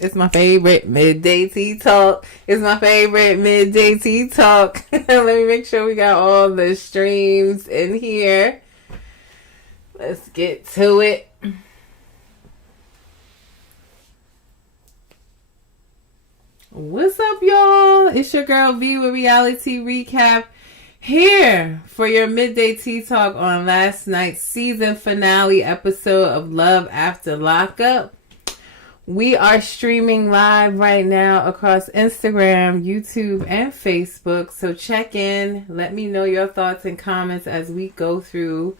It's my favorite midday tea talk. It's my favorite midday tea talk. Let me make sure we got all the streams in here. Let's get to it. What's up, y'all? It's your girl V with Reality Recap here for your midday tea talk on last night's season finale episode of Love After Lockup. We are streaming live right now across Instagram, YouTube, and Facebook. So check in. Let me know your thoughts and comments as we go through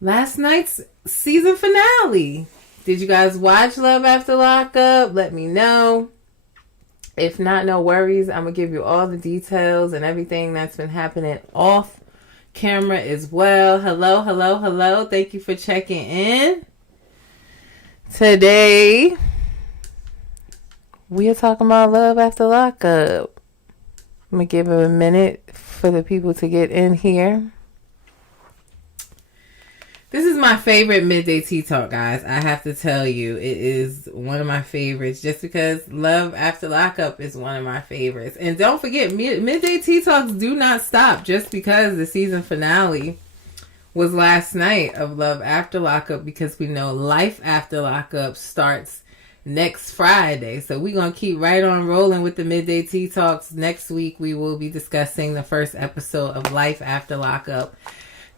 last night's season finale. Did you guys watch Love After Lockup? Let me know. If not, no worries. I'm going to give you all the details and everything that's been happening off camera as well. Hello, hello, hello. Thank you for checking in. Today, we are talking about Love After Lockup. I'm going to give it a minute for the people to get in here. This is my favorite midday tea talk, guys. I have to tell you, it is one of my favorites just because Love After Lockup is one of my favorites. And don't forget, midday tea talks do not stop just because the season finale was last night of Love After Lockup, because we know Life After Lockup starts next Friday. So we're going to keep right on rolling with the midday tea talks. Next week, we will be discussing the first episode of Life After Lockup.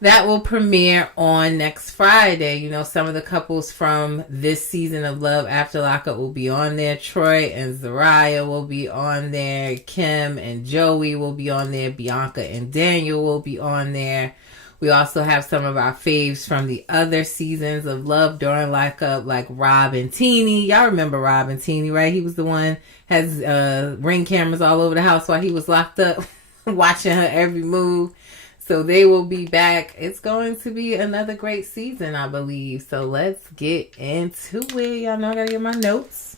That will premiere on next Friday. You know, some of the couples from this season of Love After Lockup will be on there. Troy and Zeruiah will be on there. Kim and Joey will be on there. Bianca and Daniel will be on there. We also have some of our faves from the other seasons of Love during Lockup, like Rob and Teeny. Y'all remember Rob and Teeny, right? He was the one has ring cameras all over the house while he was locked up, watching her every move. So they will be back. It's going to be another great season, I believe. So let's get into it. Y'all know I gotta get my notes,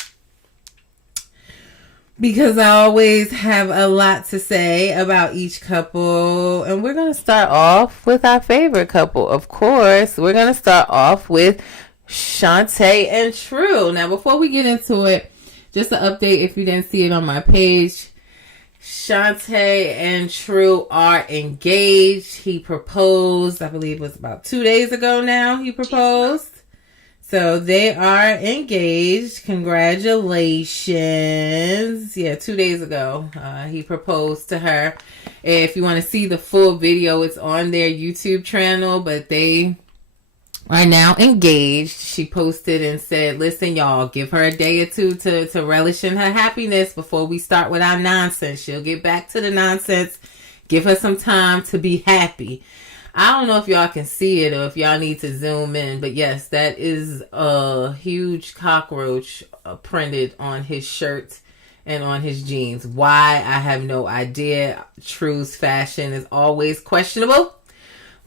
because I always have a lot to say about each couple. And we're going to start off with our favorite couple. Of course, we're going to start off with Shonta and True. Now, before we get into it, just an update if you didn't see it on my page. Shonta and True are engaged. He proposed, I believe it was about 2 days ago now he proposed. So they are engaged. Congratulations. Yeah, 2 days ago he proposed to her. If you want to see the full video, it's on their YouTube channel, but they are now engaged. She posted and said, listen, y'all, give her a day or two to relish in her happiness before we start with our nonsense. She'll get back to the nonsense. Give her some time to be happy. I don't know if y'all can see it or if y'all need to zoom in, but yes, that is a huge cockroach printed on his shirt and on his jeans. Why? I have no idea. True's fashion is always questionable.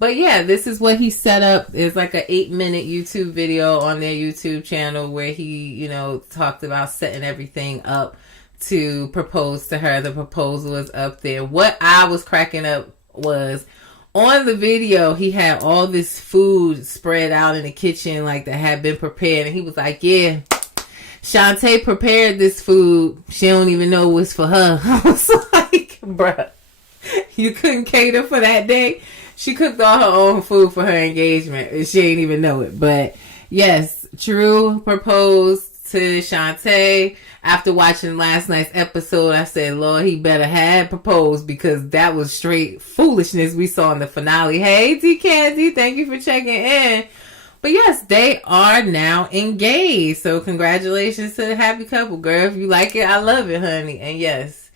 But yeah, this is what he set up. It's like an 8-minute YouTube video on their YouTube channel where he, talked about setting everything up to propose to her. The proposal is up there. What I was cracking up was on the video, he had all this food spread out in the kitchen like that had been prepared. And he was like, yeah, Shonta prepared this food. She don't even know what's for her. I was like, bruh, you couldn't cater for that day? She cooked all her own food for her engagement, and she ain't even know it. But yes, True proposed to Shonta. After watching last night's episode, I said, Lord, he better have proposed, because that was straight foolishness we saw in the finale. Hey, D Candy, thank you for checking in. But yes, they are now engaged. So congratulations to the happy couple, girl. If you like it, I love it, honey. And yes,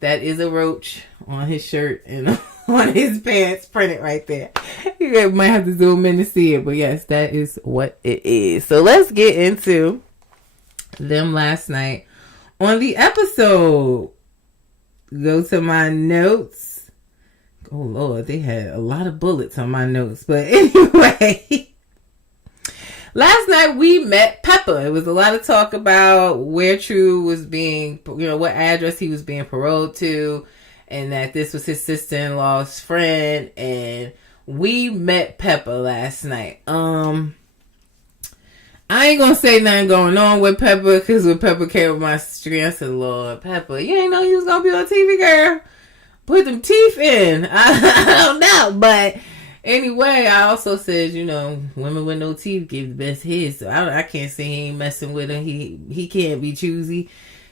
that is a roach on his shirt and on his pants printed right there. You might have to zoom in to see it, but yes, that is what it is. So let's get into them last night on the episode. Go to my notes. Oh Lord, they had a lot of bullets on my notes. But anyway, last night we met Pepper. It was a lot of talk about where True was being, what address he was being paroled to, and that this was his sister-in-law's friend. And we met Pepper last night. I ain't gonna say nothing going on with Pepper, because when Pepper came with my stream, I said, Lord, Pepper, you ain't know you was gonna be on TV, girl. Put them teeth in. I don't know. But anyway, I also said, women with no teeth give the best hits. So I can't say he ain't messing with him. He can't be choosy.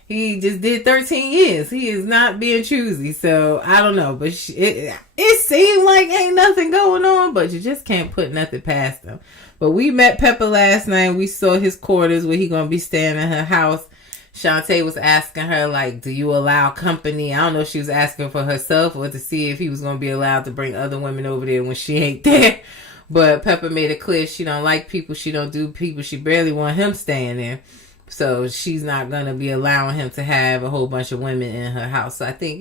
He just did 13 years. He is not being choosy. So I don't know. But it seemed like ain't nothing going on. But you just can't put nothing past him. But we met Pepper last night. We saw his quarters where he going to be staying in her house. Shantae was asking her, like, do you allow company? I don't know if she was asking for herself or to see if he was going to be allowed to bring other women over there when she ain't there. But Pepper made it clear she don't like people. She don't do people. She barely want him staying there. So she's not going to be allowing him to have a whole bunch of women in her house. So I think,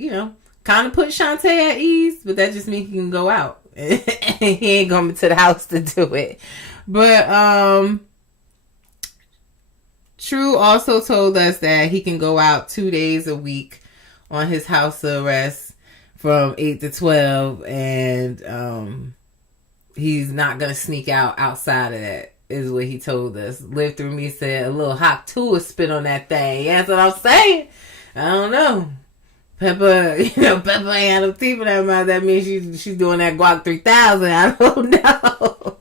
kind of put Shantae at ease. But that just means he can go out. He ain't going to the house to do it. But, True also told us that he can go out 2 days a week on his house arrest from 8 to 12, and he's not going to sneak out outside of that, is what he told us. Live Through Me said a little hot tool spit on that thing. That's what I'm saying. I don't know. Pepper, Pepper ain't had no teeth in that mouth. That means she's doing that guac 3000. I don't know.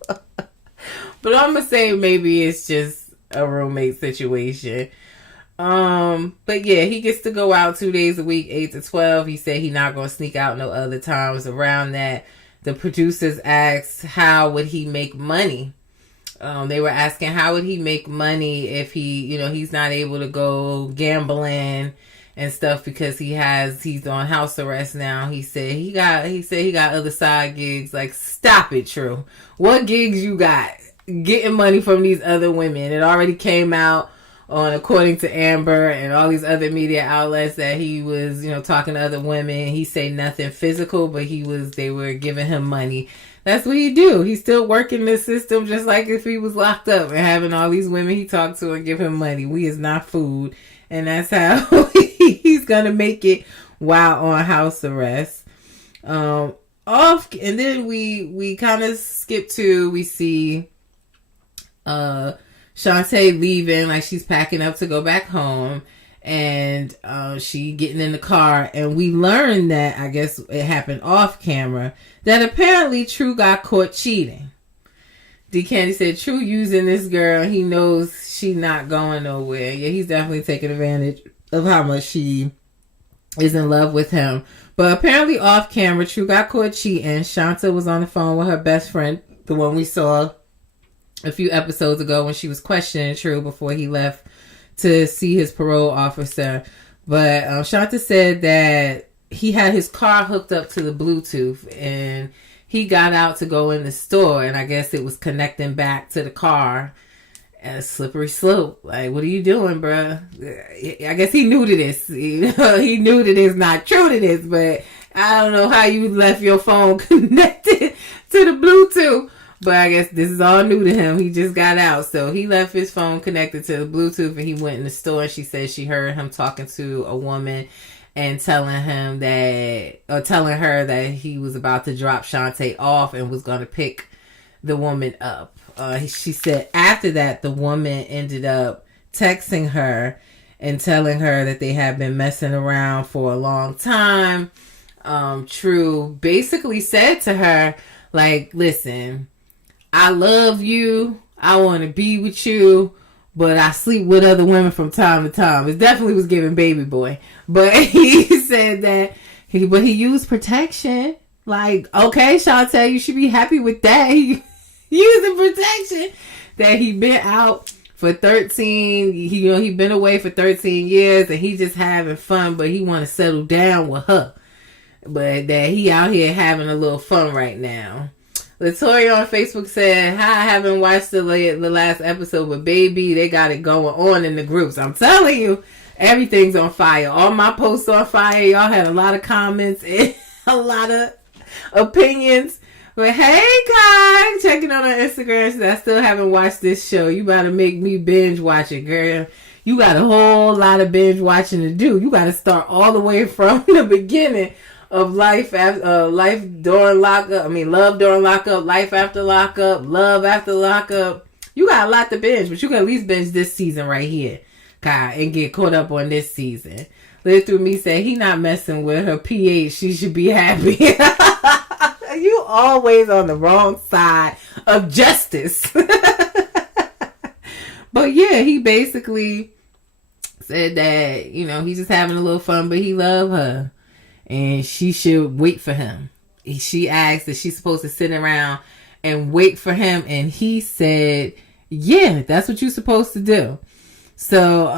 But I'm going to say maybe it's just a roommate situation. But yeah, he gets to go out 2 days a week, 8 to 12. He said he's not going to sneak out no other times around that. The producers asked how would he make money. They were asking how would he make money if he's not able to go gambling and stuff because he's on house arrest now. He said he got other side gigs. Like, stop it, True. What gigs you got? Getting money from these other women. It already came out according to Amber and all these other media outlets that he was, talking to other women. He said nothing physical, but they were giving him money. That's what he do. He's still working the system just like if he was locked up and having all these women he talked to and give him money. We is not food. And that's how he's going to make it while on house arrest. And then we kind of skip to, we see Shantae leaving, like she's packing up to go back home, and she getting in the car, and we learned that, I guess it happened off camera, that apparently True got caught cheating. D. Candy said True using this girl, he knows she not going nowhere. Yeah, he's definitely taking advantage of how much she is in love with him. But apparently off camera, True got caught cheating. Shonta was on the phone with her best friend, the one we saw a few episodes ago when she was questioning True before he left to see his parole officer. But Shonta said that he had his car hooked up to the Bluetooth and he got out to go in the store, and I guess it was connecting back to the car. And a slippery slope. Like, what are you doing, bruh? I guess he knew to this. He knew that it's not true to this, but I don't know how you left your phone connected to the Bluetooth. But I guess this is all new to him. He just got out. So he left his phone connected to the Bluetooth and he went in the store. And she said she heard him talking to a woman and telling her that he was about to drop Shantae off and was going to pick the woman up. She said after that, the woman ended up texting her and telling her that they had been messing around for a long time. True basically said to her, like, listen, I love you. I want to be with you, but I sleep with other women from time to time. It definitely was giving baby boy. But he said that he used protection. Like, okay, Shonta, you should be happy with that. He using protection. That he been out for 13, he been away for 13 years and he just having fun, but he want to settle down with her. But that he out here having a little fun right now. Latoya on Facebook said, hi, I haven't watched the last episode, but baby, they got it going on in the groups. I'm telling you, everything's on fire. All my posts on fire. Y'all had a lot of comments and a lot of opinions. But hey, Kai, checking on our Instagram. She said, I still haven't watched this show. You about to make me binge watch it, girl. You got a whole lot of binge watching to do. You got to start all the way from the beginning of life during lockup. Love during lockup, life after lockup, love after lockup. You got a lot to binge, but you can at least binge this season right here, Kai, and get caught up on this season. Live Through Me said he not messing with her pH. She should be happy. You always on the wrong side of justice. But yeah, he basically said that, you know, he's just having a little fun, but he love her. And she should wait for him. She asked if she's supposed to sit around and wait for him. And he said, yeah, that's what you're supposed to do. So,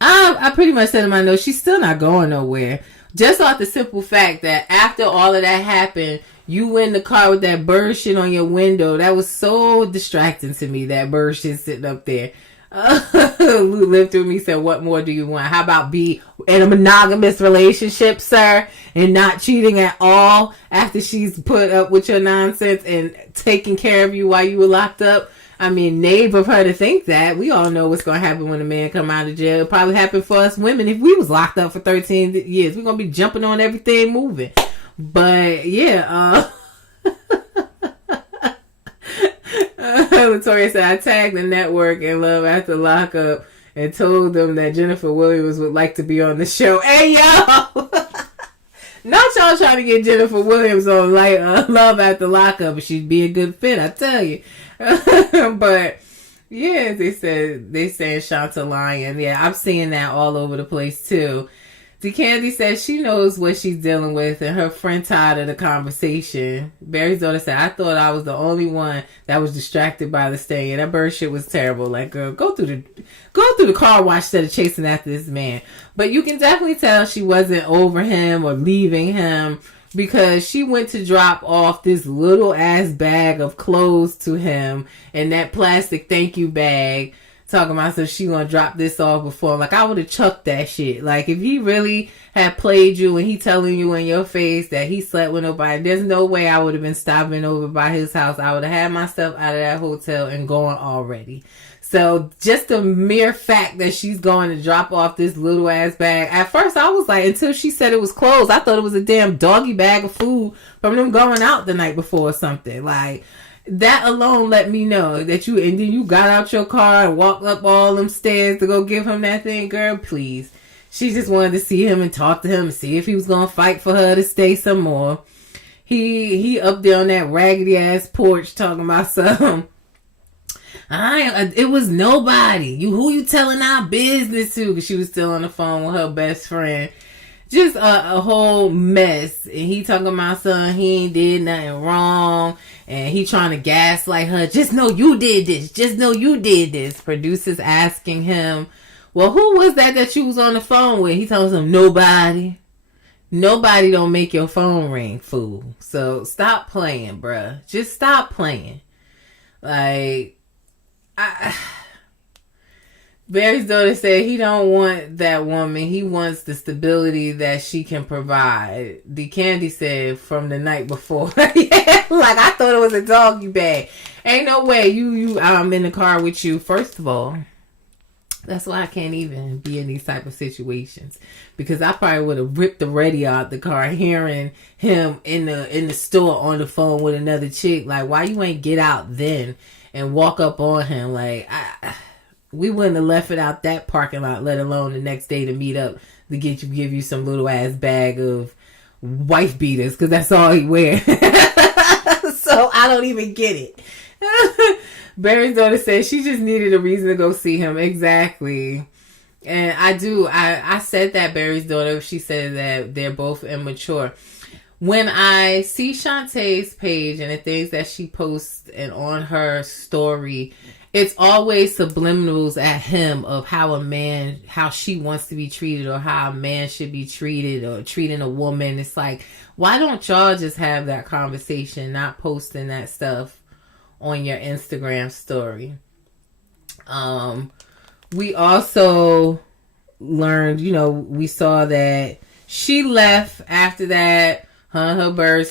I pretty much said in my notes, she's still not going nowhere. Just off the simple fact that after all of that happened, you in the car with that bird shit on your window. That was so distracting to me, that bird shit sitting up there. Lou Lived Through Me said, what more do you want? How about be in a monogamous relationship, sir, and not cheating at all after she's put up with your nonsense and taking care of you while you were locked up? I mean, naive of her to think that. We all know what's going to happen when a man come out of jail. It'll probably happen for us women. If we was locked up for 13 years, we're going to be jumping on everything moving. But, yeah. Latoya said, I tagged the network in Love After Lockup and told them that Jennifer Williams would like to be on the show. Hey, yo! Not y'all trying to get Jennifer Williams on Love After Lockup, but she'd be a good fit, I tell you. But yeah, they saying Shonta lying. Yeah, I'm seeing that all over the place too. DeCandy says she knows what she's dealing with, and her friend tired of the conversation. Barry's daughter said, I thought I was the only one that was distracted by the stain. That bird shit was terrible. Like, girl, go through the car wash instead of chasing after this man. But you can definitely tell she wasn't over him or leaving him, because she went to drop off this little ass bag of clothes to him and that plastic thank you bag, talking about so she gonna drop this off before. Like, I would have chucked that shit. Like, if he really had played you and he telling you in your face that he slept with nobody, there's no way I would have been stopping over by his house. I would have had my stuff out of that hotel and gone already. So just the mere fact that she's going to drop off this little ass bag. At first I was like, until she said it was clothes, I thought it was a damn doggy bag of food from them going out the night before or something. Like, that alone let me know that and then you got out your car and walked up all them stairs to go give him that thing. Girl, please. She just wanted to see him and talk to him and see if he was going to fight for her to stay some more. He up there on that raggedy ass porch talking about something. It was nobody. Who you telling our business to? Because she was still on the phone with her best friend. Just a whole mess. And he talking about something, he ain't did nothing wrong. And he trying to gaslight her. Just know you did this. Just know you did this. Producers asking him, well, who was that you was on the phone with? He tells them, nobody. Nobody don't make your phone ring, fool. So stop playing, bruh. Just stop playing. Like, Barry's daughter said he don't want that woman. He wants the stability that she can provide. The Candy said from the night before. Yeah, like, I thought it was a doggy bag. Ain't no way I'm in the car with you. First of all, that's why I can't even be in these type of situations, because I probably would have ripped the radio out the car hearing him in the store on the phone with another chick. Like, why you ain't get out then and walk up on him? Like, we wouldn't have left it out that parking lot, let alone the next day to meet up to give you some little ass bag of wife beaters, because that's all he wears. So I don't even get it. Barry's daughter said she just needed a reason to go see him. Exactly. And I said that, Barry's daughter, she said that they're both immature. When I see Shantae's page and the things that she posts and on her story, it's always subliminals at him of how she wants to be treated, or how a man should be treated, or treating a woman. It's like, why don't y'all just have that conversation, not posting that stuff on your Instagram story? We also learned, we saw that she left after that. Her bird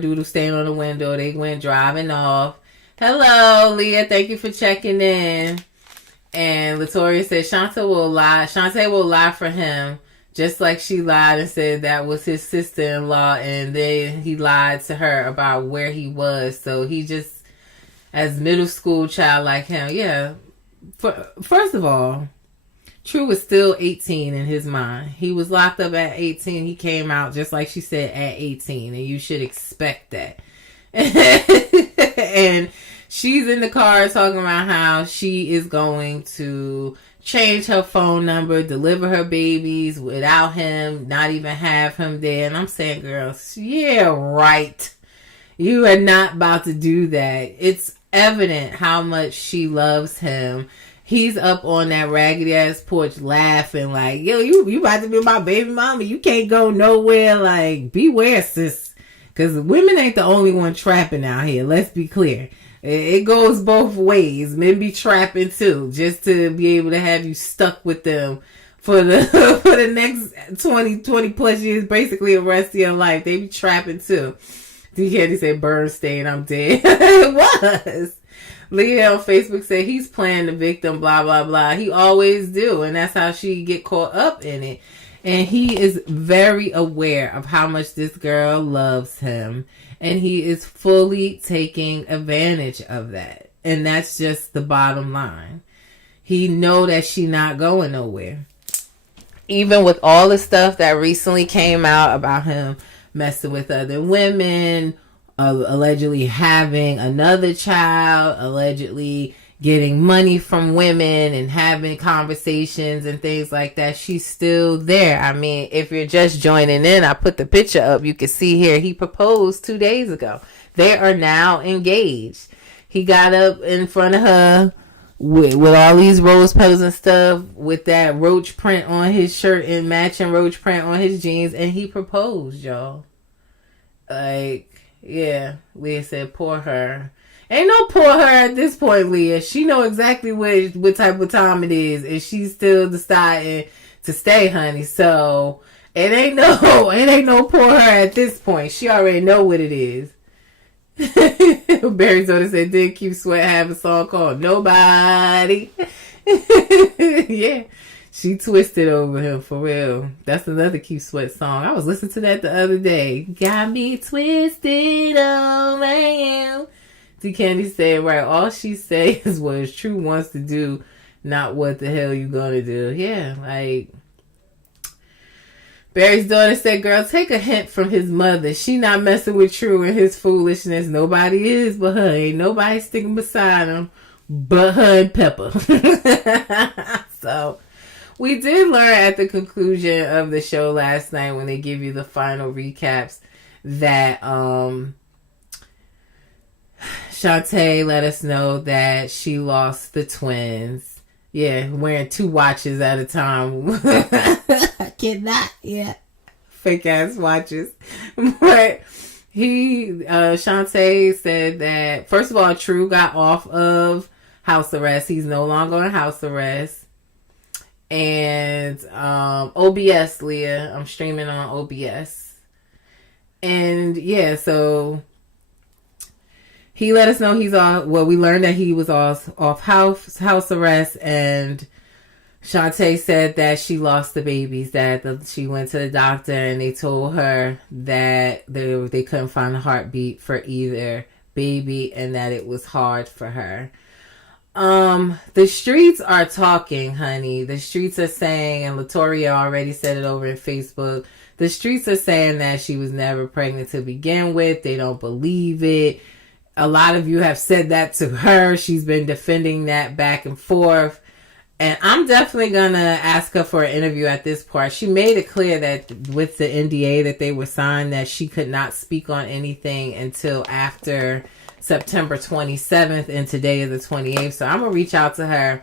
doodle stain on the window. They went driving off. Hello, Leah. Thank you for checking in. And Latoya said Shonta will lie. Shantae will lie for him, just like she lied and said that was his sister-in-law, and then he lied to her about where he was. So he just as middle school child like him. Yeah. First of all, True was still 18 in his mind. He was locked up at 18. He came out, just like she said, at 18. And you should expect that. And she's in the car talking about how she is going to change her phone number, deliver her babies without him, not even have him there. And I'm saying, girls, yeah, right. You are not about to do that. It's evident how much she loves him. He's up on that raggedy ass porch laughing like, yo, you about to be my baby mama. You can't go nowhere. Like, beware, sis. Because women ain't the only one trapping out here. Let's be clear. It goes both ways. Men be trapping too, just to be able to have you stuck with them for the next 20 plus years, basically the rest of your life. They be trapping too. D. Candy said, Bernstein, I'm dead. It was. Leah on Facebook said he's playing the victim, blah, blah, blah. He always do. And that's how she get caught up in it. And he is very aware of how much this girl loves him. And he is fully taking advantage of that. And that's just the bottom line. He know that she not going nowhere. Even with all the stuff that recently came out about him messing with other women, allegedly having another child, allegedly getting money from women and having conversations and things like that, she's still there. I mean, if you're just joining in, I put the picture up. You can see here, he proposed 2 days ago. They are now engaged. He got up in front of her with all these rose petals and stuff, with that roach print on his shirt and matching roach print on his jeans, and he proposed, y'all. Like, yeah, Leah said, poor her. Ain't no poor her at this point, Leah. She know exactly what type of time it is, and she's still deciding to stay, honey. So it ain't no poor her at this point. She already know what it is. Barry Zoda said, did Q Sweat have a song called Nobody? Yeah. She twisted over him, for real. That's another Q Sweat song. I was listening to that the other day. Got me twisted over you. D. Candy said, right, all she says was True wants to do, not what the hell you gonna do. Yeah, like, Barry's daughter said, girl, take a hint from his mother. She not messing with True and his foolishness. Nobody is but her. Ain't nobody sticking beside him but her and Pepper. So, we did learn at the conclusion of the show last night, when they give you the final recaps, that Shantae let us know that she lost the twins. Yeah, wearing 2 watches at a time. I cannot, yeah. Fake ass watches. But Shantae said that, first of all, True got off of house arrest. He's no longer on house arrest. And OBS, Leah. I'm streaming on OBS. And yeah, so he let us know he's off. Well, we learned that he was off house arrest, and Shantae said that she lost the babies, that she went to the doctor and they told her that they couldn't find a heartbeat for either baby, and that it was hard for her. The streets are talking, honey. The streets are saying, and Latoria already said it over in Facebook, the streets are saying that she was never pregnant to begin with. They don't believe it. A lot of you have said that to her. She's been defending that back and forth. And I'm definitely going to ask her for an interview at this part. She made it clear that with the NDA that they were signed, that she could not speak on anything until after September 27th, and today is the 28th. So I'm going to reach out to her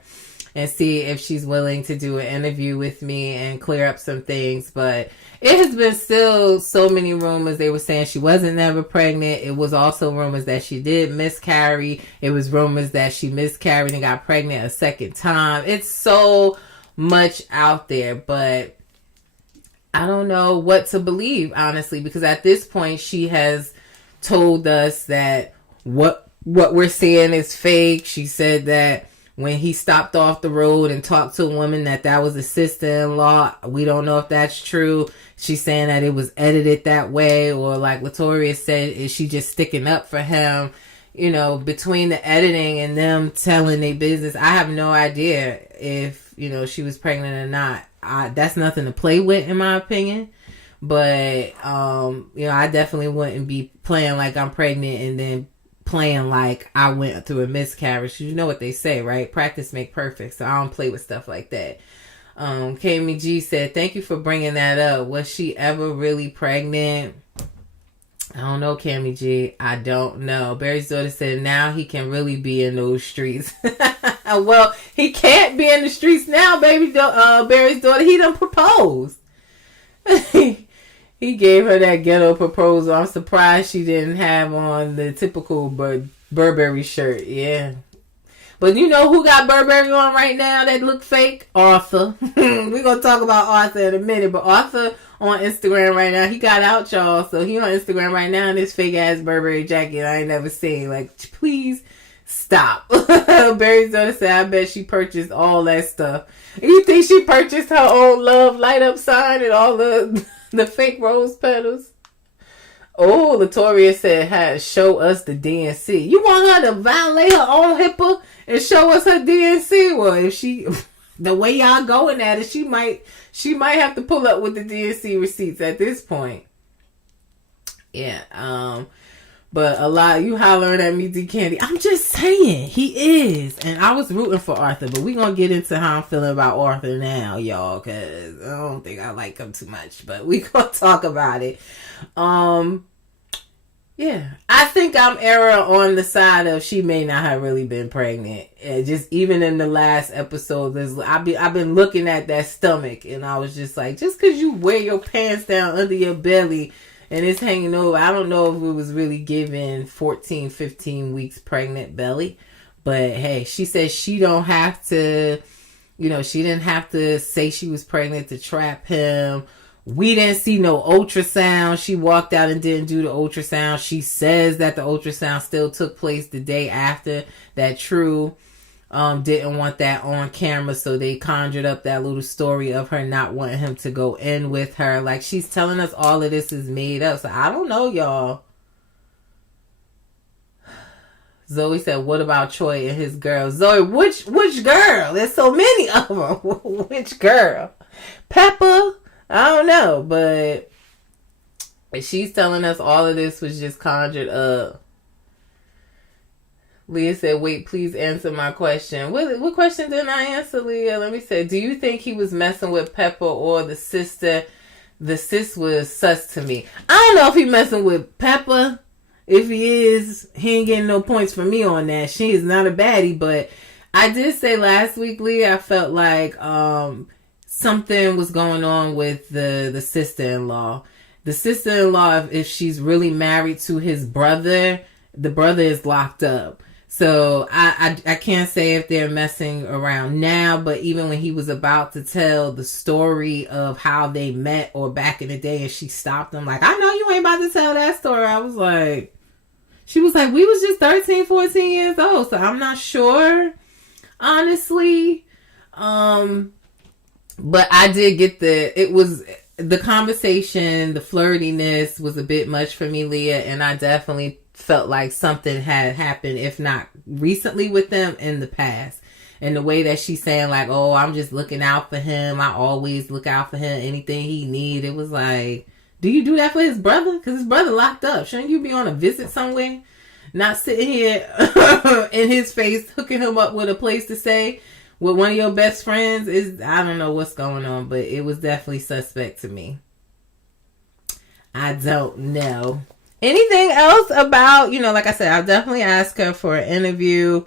and see if she's willing to do an interview with me and clear up some things. But it has been still so many rumors. They were saying she wasn't never pregnant. It was also rumors that she did miscarry. It was rumors that she miscarried and got pregnant a second time. It's so much out there, but I don't know what to believe, honestly, because at this point she has told us that what we're seeing is fake. She said that when he stopped off the road and talked to a woman, that was his sister-in-law. We don't know if that's true. She's saying that it was edited that way, or like Latoria said, is she just sticking up for him? between the editing and them telling their business, I have no idea if, she was pregnant or not. That's nothing to play with, in my opinion. But, I definitely wouldn't be playing like I'm pregnant and then playing like I went through a miscarriage. You know what they say, right? Practice make perfect. So I don't play with stuff like that. Kami G said, thank you for bringing that up. Was she ever really pregnant? I don't know, Kami G. I don't know. Barry's daughter said now he can really be in those streets. Well, he can't be in the streets now, baby. Barry's daughter, he done proposed. He gave her that ghetto proposal. I'm surprised she didn't have on the typical Burberry shirt. Yeah. But you know who got Burberry on right now that look fake? Arthur. We're going to talk about Arthur in a minute. But Arthur on Instagram right now, he got out, y'all. So he on Instagram right now in this fake ass Burberry jacket I ain't never seen. Like, please stop. Barry's daughter said, I bet she purchased all that stuff. You think she purchased her own love light up sign and all the fake rose petals? Oh, Latoria said, show us the DNC. You want her to violate her own HIPAA and show us her DNC? Well, if she, the way y'all going at it, she might have to pull up with the DNC receipts at this point. Yeah, but a lot, you hollering at me, D Candy. I'm just saying, he is. And I was rooting for Arthur, but we're going to get into how I'm feeling about Arthur now, y'all, because I don't think I like him too much, but we're going to talk about it. Yeah, I think I'm error on the side of she may not have really been pregnant. And just even in the last episode, I've been looking at that stomach, and I was just like, just because you wear your pants down under your belly and it's hanging over, I don't know if it was really giving 14, 15 weeks pregnant belly. But hey, she said she don't have to, she didn't have to say she was pregnant to trap him. We didn't see no ultrasound. She walked out and didn't do the ultrasound. She says that the ultrasound still took place the day after, that True didn't want that on camera, so they conjured up that little story of her not wanting him to go in with her. Like, she's telling us all of this is made up. So I don't know, y'all. Zoe said, what about Troy and his girl? Zoe, which girl? There's so many of them. Which girl? Peppa? I don't know, but she's telling us all of this was just conjured up. Leah said, wait, please answer my question. What question didn't I answer, Leah? Let me say, do you think he was messing with Peppa or the sister? The sis was sus to me. I don't know if he messing with Peppa. If he is, he ain't getting no points from me on that. She is not a baddie, but I did say last week, Leah, I felt like something was going on with the sister-in-law. The sister-in-law, if she's really married to his brother, the brother is locked up. So I can't say if they're messing around now, but even when he was about to tell the story of how they met or back in the day and she stopped him, like, I know you ain't about to tell that story. I was like, she was like, we was just 13, 14 years old. So I'm not sure, honestly. But I did get the conversation, the flirtiness was a bit much for me, Leah, and I definitely felt like something had happened, if not recently with them, in the past. And the way that she's saying, like, oh, I'm just looking out for him. I always look out for him. Anything he need. It was like, do you do that for his brother? Because his brother locked up. Shouldn't you be on a visit somewhere? Not sitting here in his face, hooking him up with a place to stay with one of your best friends. I don't know what's going on, but it was definitely suspect to me. I don't know. Anything else about, like I said, I'll definitely ask her for an interview.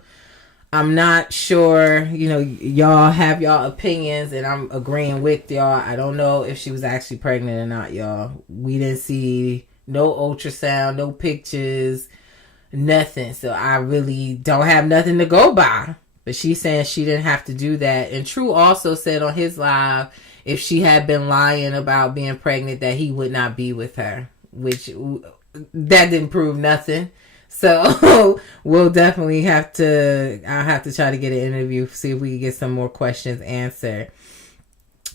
I'm not sure, y'all have y'all opinions and I'm agreeing with y'all. I don't know if she was actually pregnant or not, y'all. We didn't see no ultrasound, no pictures, nothing. So I really don't have nothing to go by. But she's saying she didn't have to do that. And True also said on his live, if she had been lying about being pregnant, that he would not be with her, which that didn't prove nothing. So we'll definitely I'll have to try to get an interview, see if we can get some more questions answered.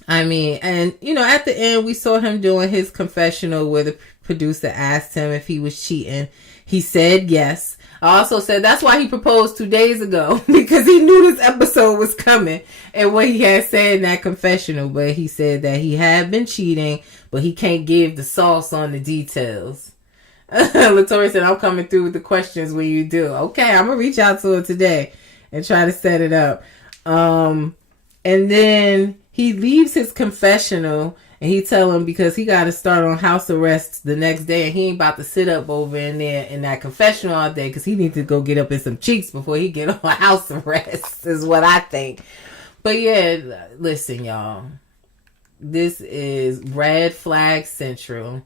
I mean, and at the end, we saw him doing his confessional where the producer asked him if he was cheating. He said yes. I also said that's why he proposed 2 days ago, because he knew this episode was coming and what he had said in that confessional. But he said that he had been cheating, but he can't give the sauce on the details. Latoya said, I'm coming through with the questions when you do. Okay, I'm going to reach out to her today and try to set it up. And then he leaves his confessional and he tell him because he got to start on house arrest the next day and he ain't about to sit up over in there in that confessional all day because he needs to go get up in some cheeks before he get on house arrest is what I think. But yeah, listen, y'all. This is Red Flag Central.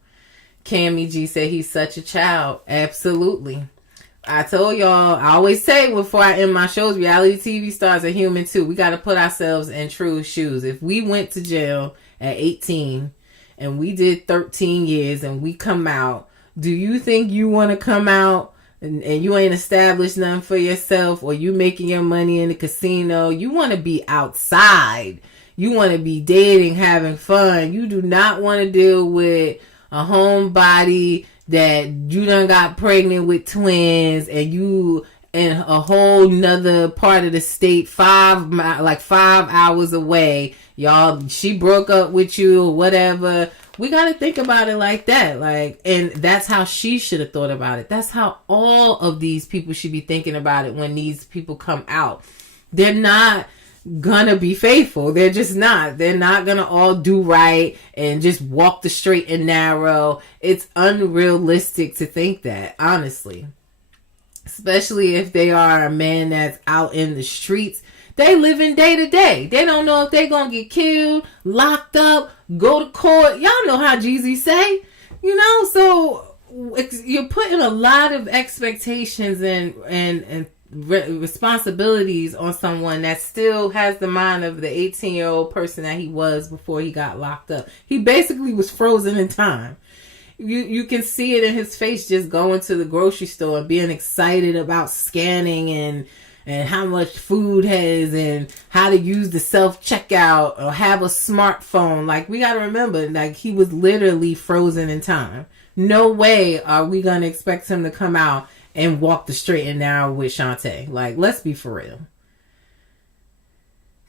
Cammy G said he's such a child. Absolutely. I told y'all, I always say before I end my shows, reality TV stars are human too. We got to put ourselves in True's shoes. If we went to jail at 18 and we did 13 years and we come out, do you think you want to come out and you ain't established nothing for yourself, or you making your money in the casino? You want to be outside. You want to be dating, having fun. You do not want to deal with a homebody that you done got pregnant with twins and you in a whole nother part of the state, 5 hours away. Y'all, she broke up with you or whatever. We got to think about it like that. And that's how she should have thought about it. That's how all of these people should be thinking about it when these people come out. They're not gonna be faithful. They're just not. They're not gonna all do right and just walk the straight and narrow. It's unrealistic to think that, honestly. Especially if they are a man that's out in the streets. They living day to day. They don't know if they're gonna get killed, locked up, go to court. Y'all know how Jeezy say. So you're putting a lot of expectations and responsibilities on someone that still has the mind of the 18-year-old person that he was before he got locked up. He basically was frozen in time. You can see it in his face just going to the grocery store and being excited about scanning and how much food has and how to use the self-checkout or have a smartphone. We got to remember, he was literally frozen in time. No way are we going to expect him to come out and walk the straight and narrow with Shonta. Let's be for real.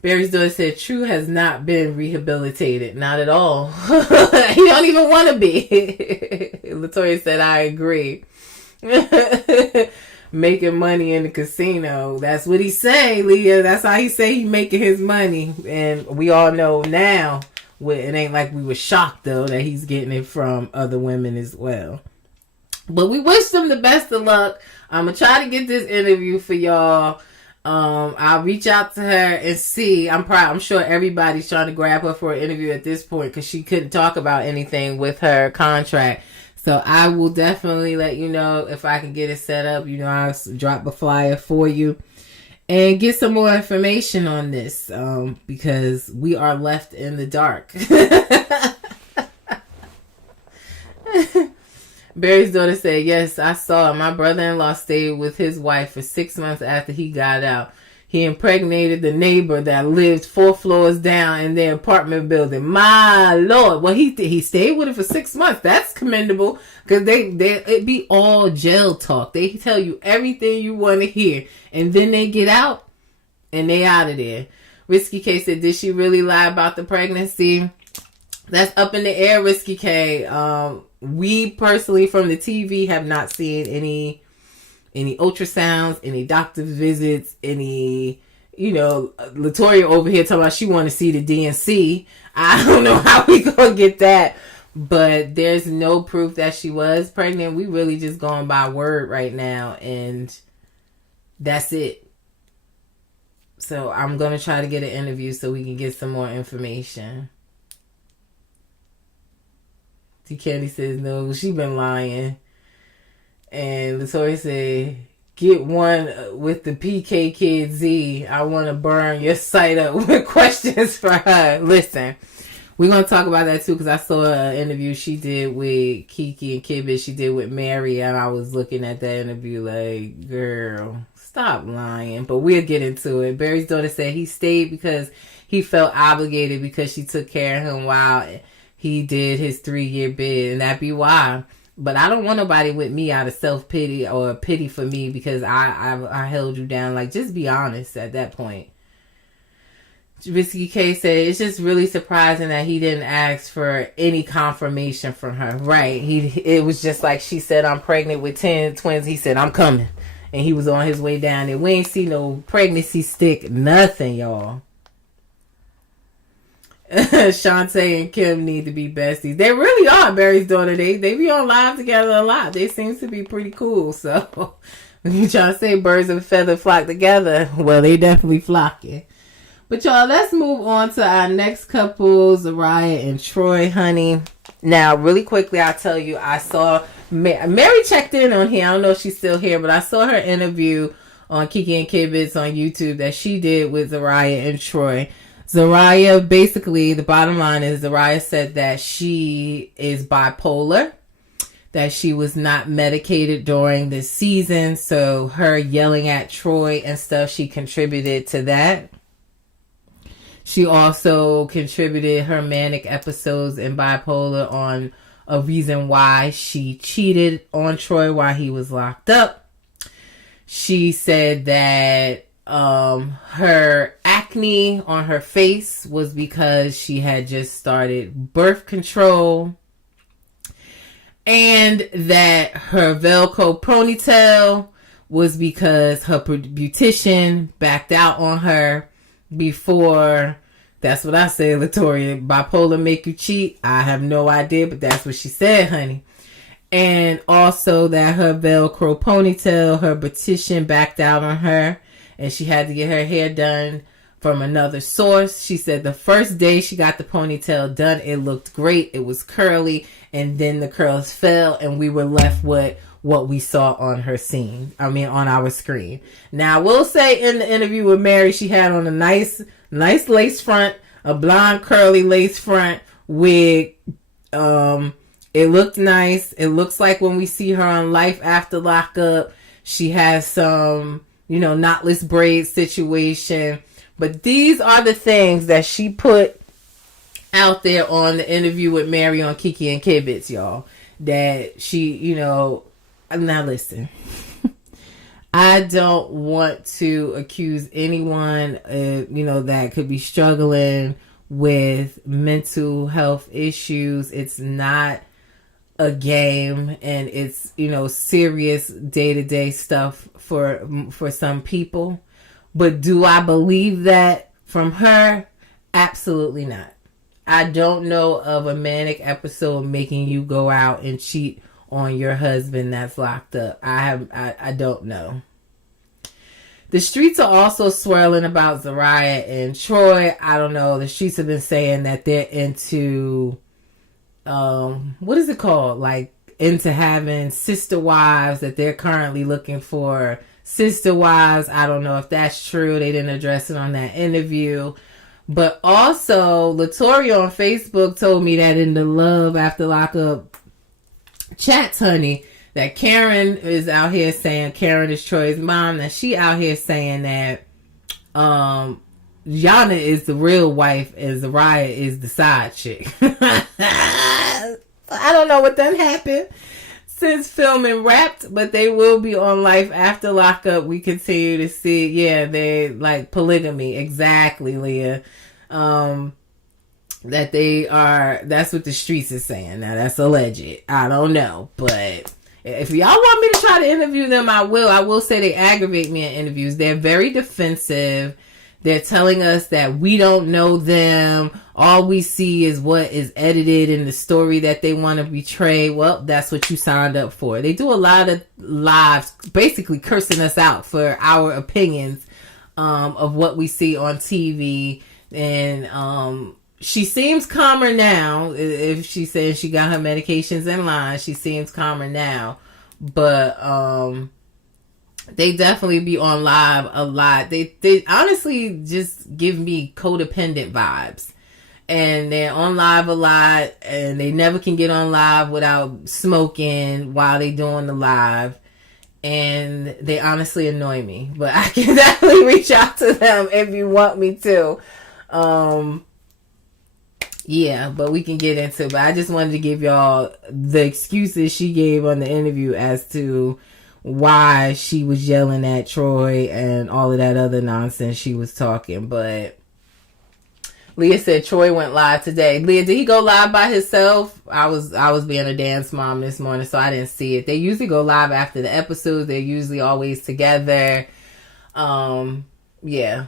Barry's daughter said, True has not been rehabilitated. Not at all. He don't even want to be. Latoya said, I agree. Making money in the casino. That's what he say, Leah. That's how he say he making his money. And we all know now, it ain't like we were shocked, though, that he's getting it from other women as well. But we wish them the best of luck. I'm going to try to get this interview for y'all. I'll reach out to her and see. I'm sure everybody's trying to grab her for an interview at this point because she couldn't talk about anything with her contract. So I will definitely let you know if I can get it set up. I'll drop a flyer for you and get some more information on this because we are left in the dark. Barry's daughter said, yes, I saw it. My brother-in-law stayed with his wife for 6 months after he got out. He impregnated the neighbor that lived 4 floors down in their apartment building. My Lord. Well, he stayed with her for 6 months. That's commendable because it be all jail talk. They tell you everything you want to hear. And then they get out and they out of there. Risky K said, did she really lie about the pregnancy? That's up in the air, Risky K. We personally from the TV have not seen any ultrasounds, any doctor's visits, any, Latoya over here talking about she want to see the DNC. I don't know how we gonna get that, but there's no proof that she was pregnant. We really just going by word right now, and that's it. So I'm gonna try to get an interview so we can get some more information. Candy says no, she been lying. And Latoya said, get one with the PK Kid Z. I want to burn your site up with questions for her. Listen, we're going to talk about that too because I saw an interview she did with Kiki and Kibbit. She did with Mary, and I was looking at that interview like, girl, stop lying. But we'll get into it. Barry's daughter said he stayed because he felt obligated because she took care of him while he did his 3-year bid, and that be why. But I don't want nobody with me out of self-pity or pity for me because I held you down. Like, just be honest at that point. Whiskey K said, it's just really surprising that he didn't ask for any confirmation from her. Right. It was just like she said, I'm pregnant with 10 twins. He said, I'm coming. And he was on his way down there. We ain't see no pregnancy stick. Nothing, y'all. Shonta and Kim need to be besties. They really are, Barry's daughter. They be on live together a lot. They seem to be pretty cool. So, when you trying to say birds of a feather flock together, well, they definitely flocking. But y'all, let's move on to our next couple, Zeruiah and Troy, honey. Now, really quickly, I'll tell you, I saw Mary checked in on here. I don't know if she's still here, but I saw her interview on Kiki and Kidbits on YouTube that she did with Zeruiah and Troy. Zeruiah, basically, the bottom line is Zeruiah said that she is bipolar, that she was not medicated during this season. So her yelling at Troy and stuff, she contributed to that. She also contributed her manic episodes and bipolar on a reason why she cheated on Troy while he was locked up. She said that her acne on her face was because she had just started birth control, and that her Velcro ponytail was because her beautician backed out on her before. That's what I said, Latoria. Bipolar make you cheat? I have no idea, but that's what she said, honey. And also that her Velcro ponytail, her beautician backed out on her, and she had to get her hair done from another source. She said the first day she got the ponytail done, it looked great. It was curly, and then the curls fell, and we were left with what we saw on her scene. I mean, on our screen. Now, we'll say in the interview with Mary, she had on a nice lace front, a blonde curly lace front wig. It looked nice. It looks like when we see her on Life After Lockup, she has some, knotless braid situation. But these are the things that she put out there on the interview with Mary on Kiki and Kidbits, y'all. That she, now listen. I don't want to accuse anyone, that could be struggling with mental health issues. It's not a game, and it's, serious day-to-day stuff for some people. But do I believe that from her? Absolutely not. I don't know of a manic episode making you go out and cheat on your husband that's locked up. I don't know. The streets are also swirling about Zeruiah and Troy. I don't know. The streets have been saying that they're into, what is it called? Like, into having sister wives, that they're currently looking for sister wives. I don't know if that's true. They didn't address it on that interview. But also, Latoria on Facebook told me that in the Love After Lockup chats, honey, that Karen is out here saying, Karen is Troy's mom, that she out here saying that Yana is the real wife and Zeruiah is the side chick. I don't know what done happened since filming Wrapped, but they will be on Life After Lockup. We continue to see, they like polygamy. Exactly, Leah. That they are, that's what the streets is saying. Now, that's alleged. I don't know, but if y'all want me to try to interview them, I will. I will say they aggravate me in interviews. They're very defensive. They're telling us that we don't know them. All we see is what is edited in the story that they want to portray. Well, that's what you signed up for. They do a lot of lives basically cursing us out for our opinions of what we see on TV. And she seems calmer now. If she says she got her medications in line, she seems calmer now. But they definitely be on live a lot. They honestly just give me codependent vibes. And they're on live a lot, and they never can get on live without smoking while they doing the live. And they honestly annoy me. But I can definitely reach out to them if you want me to. Yeah, but we can get into it. But I just wanted to give y'all the excuses she gave on the interview as to why she was yelling at Troy and all of that other nonsense she was talking. But Leah said Troy went live today. Leah, did he go live by himself? I was being a dance mom this morning, so I didn't see it. They usually go live after the episode. They're usually always together. Yeah.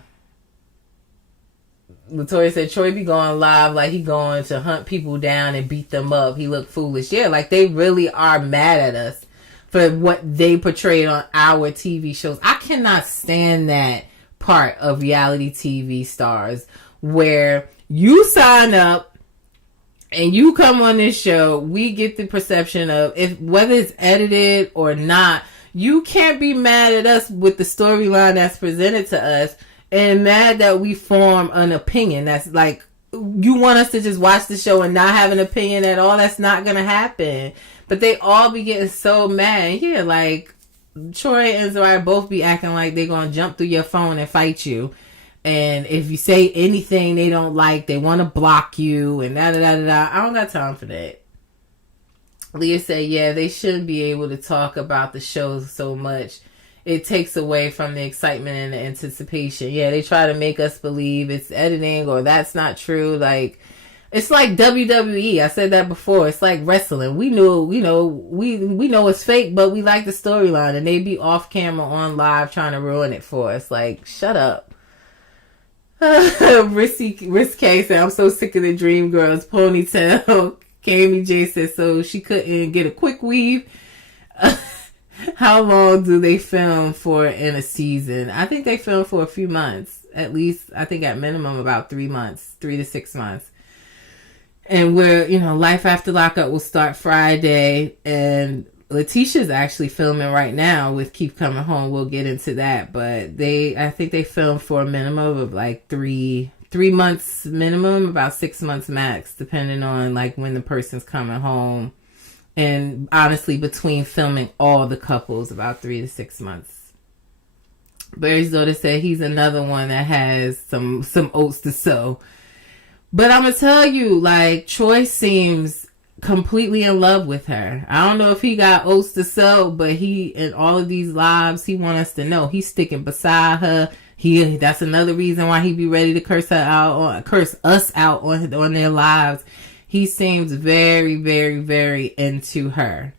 Latoya said Troy be going live like he going to hunt people down and beat them up. He looked foolish. Yeah, like they really are mad at us for what they portrayed on our TV shows. I cannot stand that part of reality TV stars where you sign up and you come on this show. We get the perception of if whether it's edited or not, you can't be mad at us with the storyline that's presented to us and mad that we form an opinion. That's like, you want us to just watch the show and not have an opinion at all? That's not going to happen. But they all be getting so mad. Yeah, like, Troy and Zeruiah both be acting like they're going to jump through your phone and fight you. And if you say anything they don't like, they want to block you and da-da-da-da-da. I don't got time for that. Leah said, yeah, they shouldn't be able to talk about the shows so much. It takes away from the excitement and the anticipation. Yeah, they try to make us believe it's editing or that's not true. Like, it's like WWE. I said that before. It's like wrestling. We know it's fake, but we like the storyline, and they be off camera on live trying to ruin it for us. Like, shut up. Risky said, I'm so sick of the Dream Girls ponytail. Kami J said, so she couldn't get a quick weave. How long do they film for in a season? I think they film for a few months. At least, I think at minimum about 3 months, 3 to 6 months. And Life After Lockup will start Friday. And Letitia's actually filming right now with Keep Coming Home. We'll get into that. But I think they film for a minimum of like 3 months minimum, about 6 months max, depending on like when the person's coming home. And honestly, between filming all the couples, about 3 to 6 months. Barry's daughter said he's another one that has some oats to sow. But I'm going to tell you, like, Troy seems completely in love with her. I don't know if he got oats to sow, but he, in all of these lives, he wants us to know he's sticking beside her. That's another reason why he be ready to curse us out on their lives. He seems very, very, very into her.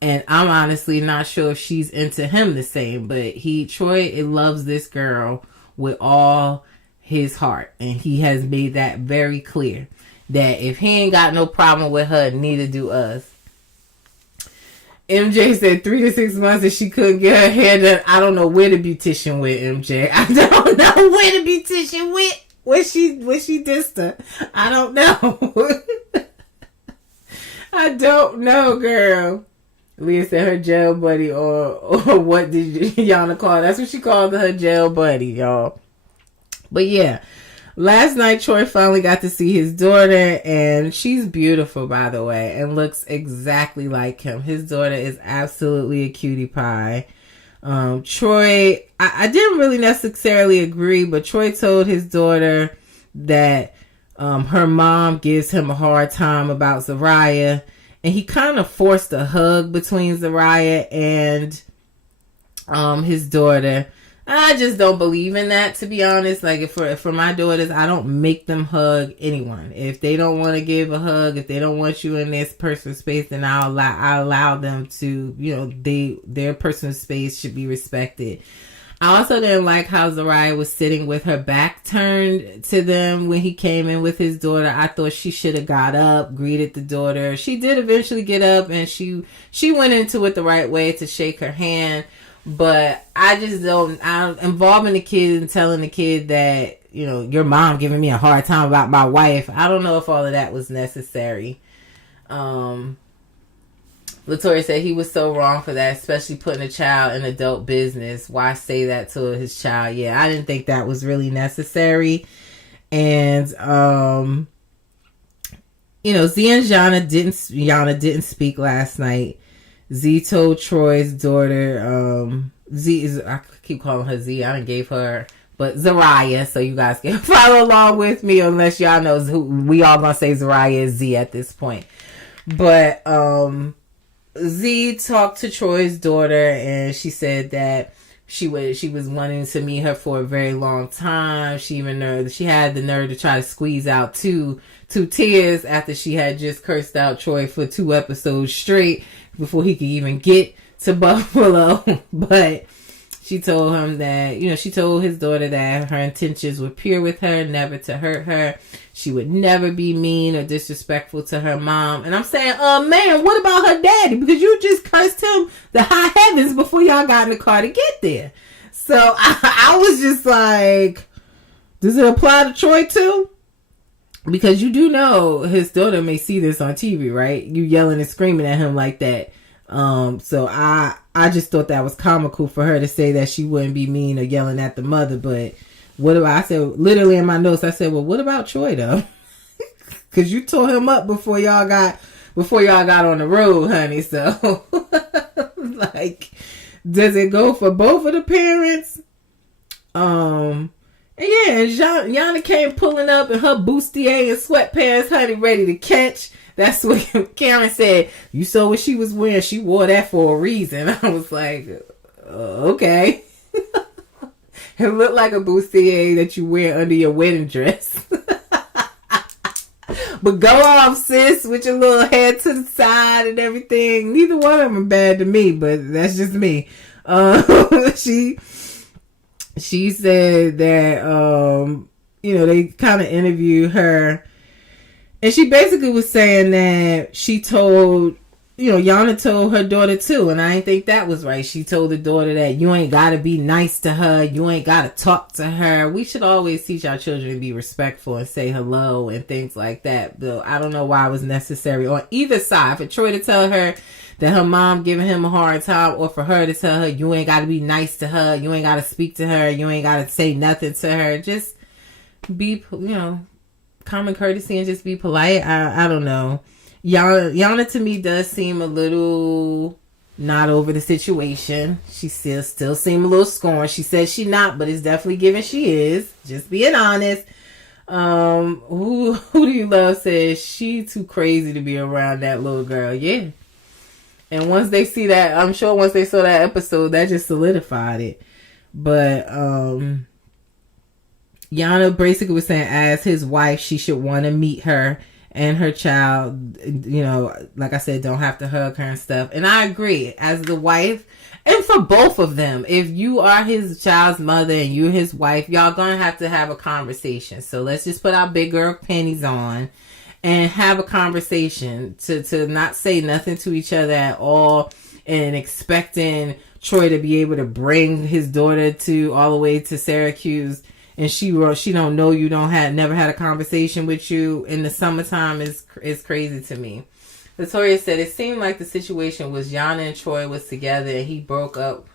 And I'm honestly not sure if she's into him the same. But Troy loves this girl with all his heart. And he has made that very clear. That if he ain't got no problem with her, neither do us. MJ said 3 to 6 months and she couldn't get her hair done. I don't know where the beautician went, MJ. I don't know where the beautician went. When she dissed her. I don't know. I don't know, girl. Leah said her jail buddy, or what did Yana call her? That's what she called her, jail buddy, y'all. But yeah, last night Troy finally got to see his daughter, and she's beautiful, by the way, and looks exactly like him. His daughter is absolutely a cutie pie. Troy, I didn't really necessarily agree, but Troy told his daughter that her mom gives him a hard time about Zeruiah, and he kind of forced a hug between Zeruiah and his daughter. I just don't believe in that, to be honest. Like, for my daughters, I don't make them hug anyone. If they don't want to give a hug, if they don't want you in this person's space, then I allow them to, their personal space should be respected. I also didn't like how Zeruiah was sitting with her back turned to them when he came in with his daughter. I thought she should have got up, greeted the daughter. She did eventually get up, and she went into it the right way to shake her hand. But I just I'm involving the kid and telling the kid that, your mom giving me a hard time about my wife. I don't know if all of that was necessary. Latoya said he was so wrong for that, especially putting a child in adult business. Why say that to his child? Yeah, I didn't think that was really necessary. And, Z and Yana didn't speak last night. Z told Troy's daughter, I keep calling her Z. I done gave her but Zeruiah, so you guys can follow along with me, unless y'all know who we all gonna say Zeruiah is Z at this point. But Z talked to Troy's daughter, and she said that she was wanting to meet her for a very long time. She had the nerve to try to squeeze out two tears after she had just cursed out Troy for 2 episodes straight before he could even get to Buffalo. But she told him that, she told his daughter that her intentions were pure with her, never to hurt her. She would never be mean or disrespectful to her mom. And I'm saying, man, what about her daddy? Because you just cursed him the high heavens before y'all got in the car to get there. So I was just like, does it apply to Troy too? Because you do know his daughter may see this on TV, right? You yelling and screaming at him like that. So I just thought that was comical for her to say that she wouldn't be mean or yelling at the mother. But what about, I said, literally in my notes, I said, well, what about Troy though? Because you tore him up before y'all got on the road, honey. So like, does it go for both of the parents? And yeah, Yana came pulling up in her bustier and sweatpants, honey, ready to catch. That's what Karen said. You saw what she was wearing. She wore that for a reason. I was like, okay. It looked like a bustier that you wear under your wedding dress. But go off, sis, with your little head to the side and everything. Neither one of them are bad to me, but that's just me. She said that, they kind of interviewed her. And she basically was saying that she told, Yana told her daughter too. And I didn't think that was right. She told the daughter that you ain't got to be nice to her. You ain't got to talk to her. We should always teach our children to be respectful and say hello and things like that. Though I don't know why it was necessary on either side. For Troy to tell her that her mom giving him a hard time, or for her to tell her you ain't got to be nice to her. You ain't got to speak to her. You ain't got to say nothing to her. Just be, common courtesy and just be polite. I don't know. Yana to me does seem a little not over the situation. She still seem a little scorned. She says she not, but it's definitely given she is. Just being honest. Who do you love says she too crazy to be around that little girl. Yeah. And once they see that, I'm sure once they saw that episode, that just solidified it. But Yana basically was saying as his wife, she should want to meet her and her child, like I said, don't have to hug her and stuff. And I agree, as the wife, and for both of them, if you are his child's mother and you're his wife, y'all gonna have to have a conversation. So let's just put our big girl panties on and have a conversation to not say nothing to each other at all, and expecting Troy to be able to bring his daughter all the way to Syracuse. And she don't know you never had a conversation with you in the summertime is crazy to me. Latoya said it seemed like the situation was Yana and Troy was together and he broke up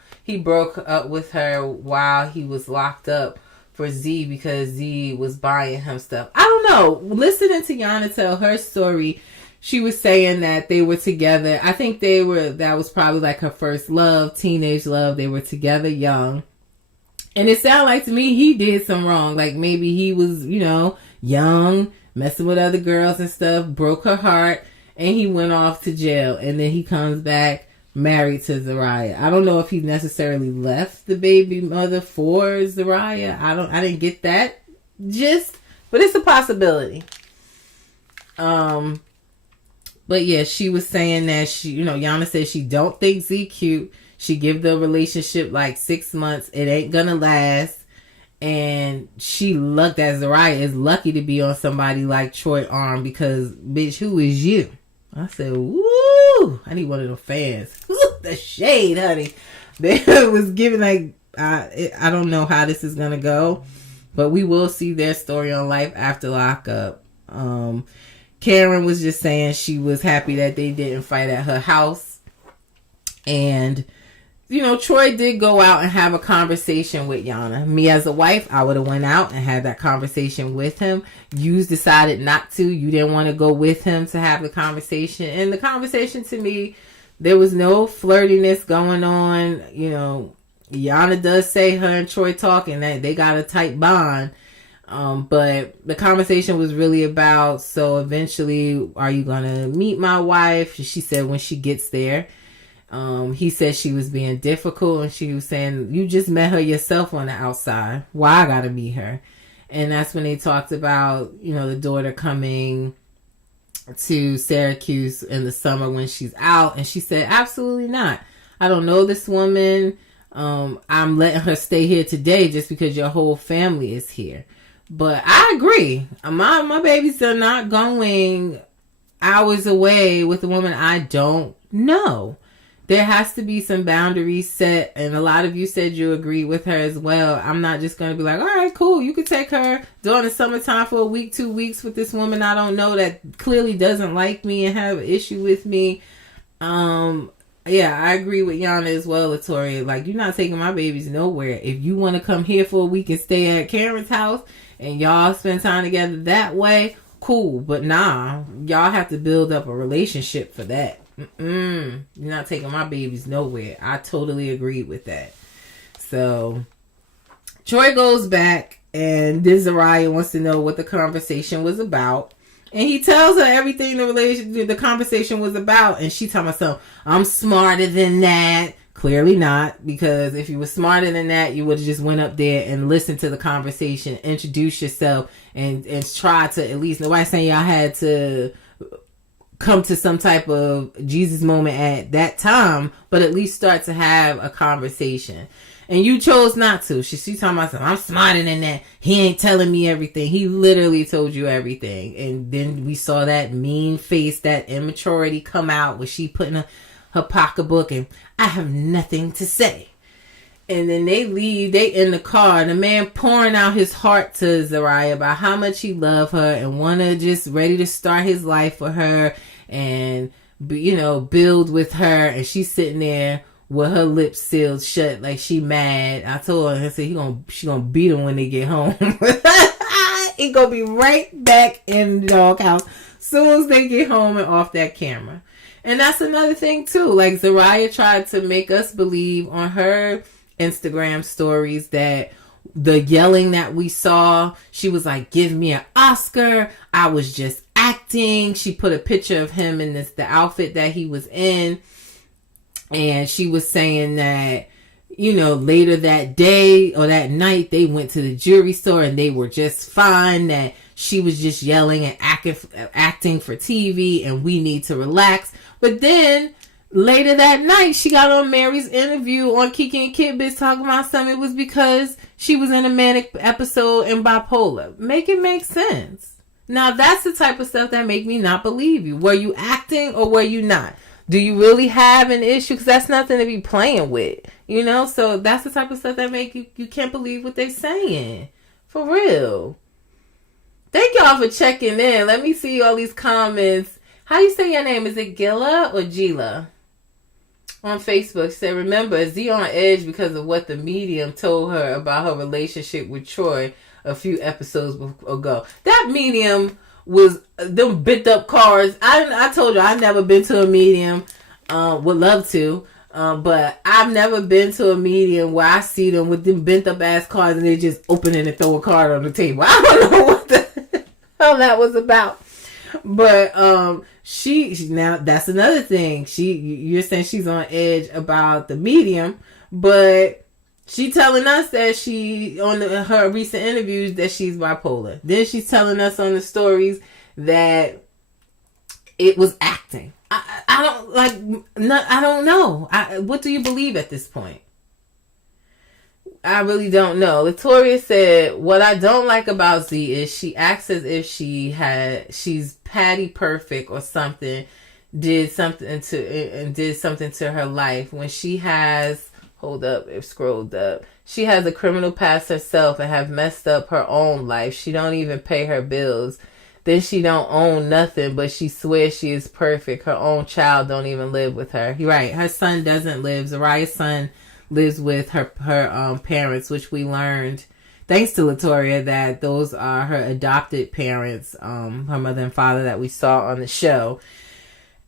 with her while he was locked up for Z because Z was buying him stuff. I don't know. Listening to Yana tell her story, she was saying that they were together. I think that was probably like her first love, teenage love. They were together young. And it sounded like to me he did some wrong. Like maybe he was, young, messing with other girls and stuff, broke her heart, and he went off to jail. And then he comes back married to Zeruiah. I don't know if he necessarily left the baby mother for Zeruiah. I didn't get that gist, but it's a possibility. But yeah, she was saying that Yana said she don't think Z cute. She give the relationship like 6 months. It ain't gonna last. And Zeruiah is lucky to be on somebody like Troy arm because, bitch, who is you? I said, woo! I need one of them fans. The shade, honey. They was giving like, I don't know how this is gonna go, but we will see their story on Life After Lockup. Karen was just saying she was happy that they didn't fight at her house. And Troy did go out and have a conversation with Yana. Me as a wife, I would have went out and had that conversation with him. You decided not to. You didn't want to go with him to have the conversation. And the conversation to me, there was no flirtiness going on. Yana does say her and Troy talking that they got a tight bond. But the conversation was really about, so eventually, are you going to meet my wife? She said when she gets there. He said she was being difficult, and she was saying, you just met her yourself on the outside. Why I got to meet her? And that's when they talked about, the daughter coming to Syracuse in the summer when she's out. And she said, absolutely not. I don't know this woman. I'm letting her stay here today just because your whole family is here. But I agree. My babies are not going hours away with a woman I don't know. There has to be some boundaries set, and a lot of you said you agree with her as well. I'm not just going to be like, all right, cool, you could take her during the summertime for a week, 2 weeks with this woman I don't know that clearly doesn't like me and have an issue with me. Yeah, I agree with Yana as well, Latoria. Like, you're not taking my babies nowhere. If you want to come here for a week and stay at Karen's house and y'all spend time together that way, cool. But nah, y'all have to build up a relationship for that. You're not taking my babies nowhere. I totally agree with that. So Troy goes back, and Zeruiah wants to know what the conversation was about, and he tells her everything the conversation was about, and she tells herself, I'm smarter than that. Clearly not, because if you were smarter than that, you would have just went up there and listened to the conversation, introduce yourself, and try to, at least, nobody's saying y'all had to come to some type of Jesus moment at that time, but at least start to have a conversation. And you chose not to. She's talking about something. I'm smarter than that. He ain't telling me everything. He literally told you everything. And then we saw that mean face, that immaturity come out when she put in her pocketbook and I have nothing to say. And then they leave. They in the car. And the man pouring out his heart to Zeruiah about how much he loved her and wanna just ready to start his life with her and, build with her. And she's sitting there with her lips sealed shut like she mad. I told her, I said, she gonna beat him when they get home. He gonna be right back in the doghouse soon as they get home and off that camera. And that's another thing too. Like, Zeruiah tried to make us believe on her Instagram stories that the yelling that we saw, she was like, give me an Oscar. I was just acting. She put a picture of him in the outfit that he was in. And she was saying that, later that day or that night, they went to the jewelry store and they were just fine, that she was just yelling and acting for TV and we need to relax. But then later that night, she got on Mary's interview on Kiki and Kid Biz talking about something. It was because she was in a manic episode and bipolar. Make it make sense. Now, that's the type of stuff that make me not believe you. Were you acting or were you not? Do you really have an issue? Because that's nothing to be playing with, So that's the type of stuff that make you can't believe what they're saying. For real. Thank y'all for checking in. Let me see all these comments. How you say your name? Is it Gila or Gila? On Facebook, said, remember, Z on edge because of what the medium told her about her relationship with Troy a few episodes ago. That medium was them bent up cars. I told you I've never been to a medium. Would love to. But I've never been to a medium where I see them with them bent up ass cars and they just open and throw a card on the table. I don't know what the hell that was about. But she now that's another thing. You're saying she's on edge about the medium, but she telling us that she on her recent interviews that she's bipolar. Then she's telling us on the stories that it was acting. I don't I don't know. What do you believe at this point? I really don't know. Latoria said, what I don't like about Z is she acts as if she's Patty Perfect or something, did something to her life when she has, scrolled up. She has a criminal past herself and have messed up her own life. She don't even pay her bills. Then she don't own nothing, but she swears she is perfect. Her own child don't even live with her. You're right. Her son doesn't live. Zeruiah's son lives with her parents, which we learned thanks to Latoria that those are her adopted parents, her mother and father that we saw on the show.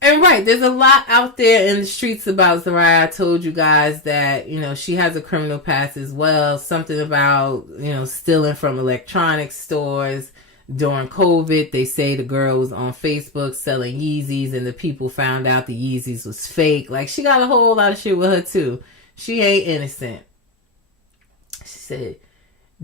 And right, there's a lot out there in the streets about Zeruiah. I told you guys that, she has a criminal past as well. Something about, stealing from electronics stores. During COVID, they say the girl was on Facebook selling Yeezys and the people found out the Yeezys was fake. Like, she got a whole lot of shit with her too. She ain't innocent. She said,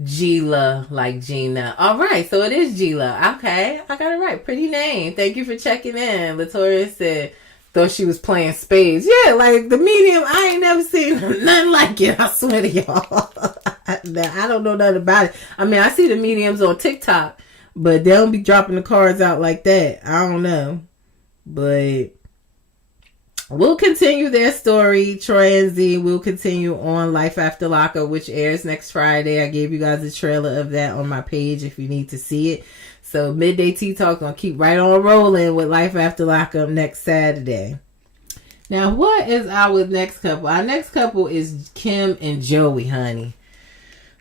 Gila, like Gina. All right, so it is Gila. Okay, I got it right. Pretty name. Thank you for checking in. Latoya said, though she was playing spades. Yeah, like the medium, I ain't never seen nothing like it. I swear to y'all. I don't know nothing about it. I mean, I see the mediums on TikTok, but they don't be dropping the cards out like that. I don't know. But we'll continue their story. Troy and Z will continue on Life After Lockup, which airs next Friday. I gave you guys a trailer of that on my page if you need to see it. So Midday Tea Talk gonna keep right on rolling with Life After Lockup next Saturday. Now, what is our next couple? Our next couple is Kim and Joey, honey.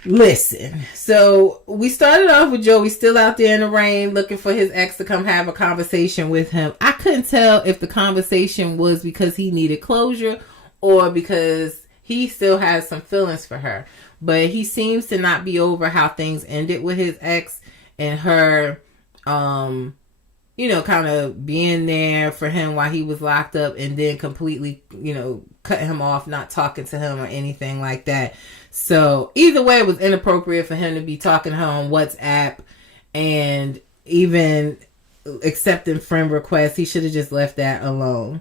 Listen, so we started off with Joey still out there in the rain looking for his ex to come have a conversation with him. I couldn't tell if the conversation was because he needed closure or because he still has some feelings for her. But he seems to not be over how things ended with his ex and her, kind of being there for him while he was locked up and then completely, cut him off, not talking to him or anything like that. So either way, it was inappropriate for him to be talking to her on WhatsApp and even accepting friend requests. He should have just left that alone.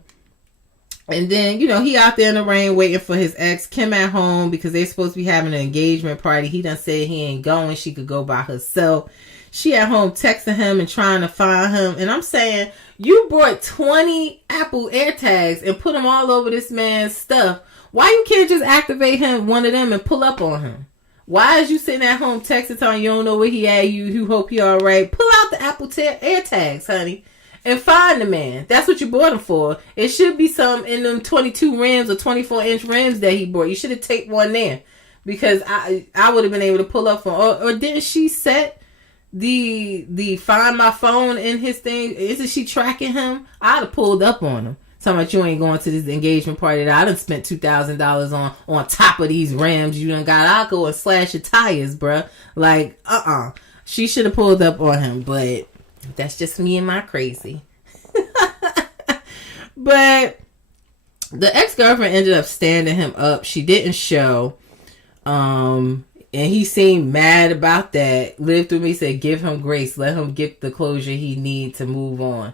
And then, he out there in the rain waiting for his ex. Kim at home because they're supposed to be having an engagement party. He done said he ain't going. She could go by herself. She at home texting him and trying to find him. And I'm saying, you brought 20 Apple AirTags and put them all over this man's stuff. Why you can't just activate one of them and pull up on him? Why is you sitting at home texting telling you don't know where he at, you hope he all right? Pull out the Apple AirTags, honey, and find the man. That's what you bought him for. It should be some in them 22 rims or 24-inch rims that he bought. You should have taped one there because I would have been able to pull up for. Or didn't she set the Find My Phone in his thing? Isn't she tracking him? I'd have pulled up on him. Talking about you ain't going to this engagement party that I done spent $2,000 on top of these rims you done got. I'll go and slash your tires, bruh. Like, She should have pulled up on him, but that's just me and my crazy. But the ex-girlfriend ended up standing him up. She didn't show. And he seemed mad about that. Lived Through Me said, give him grace. Let him get the closure he need to move on.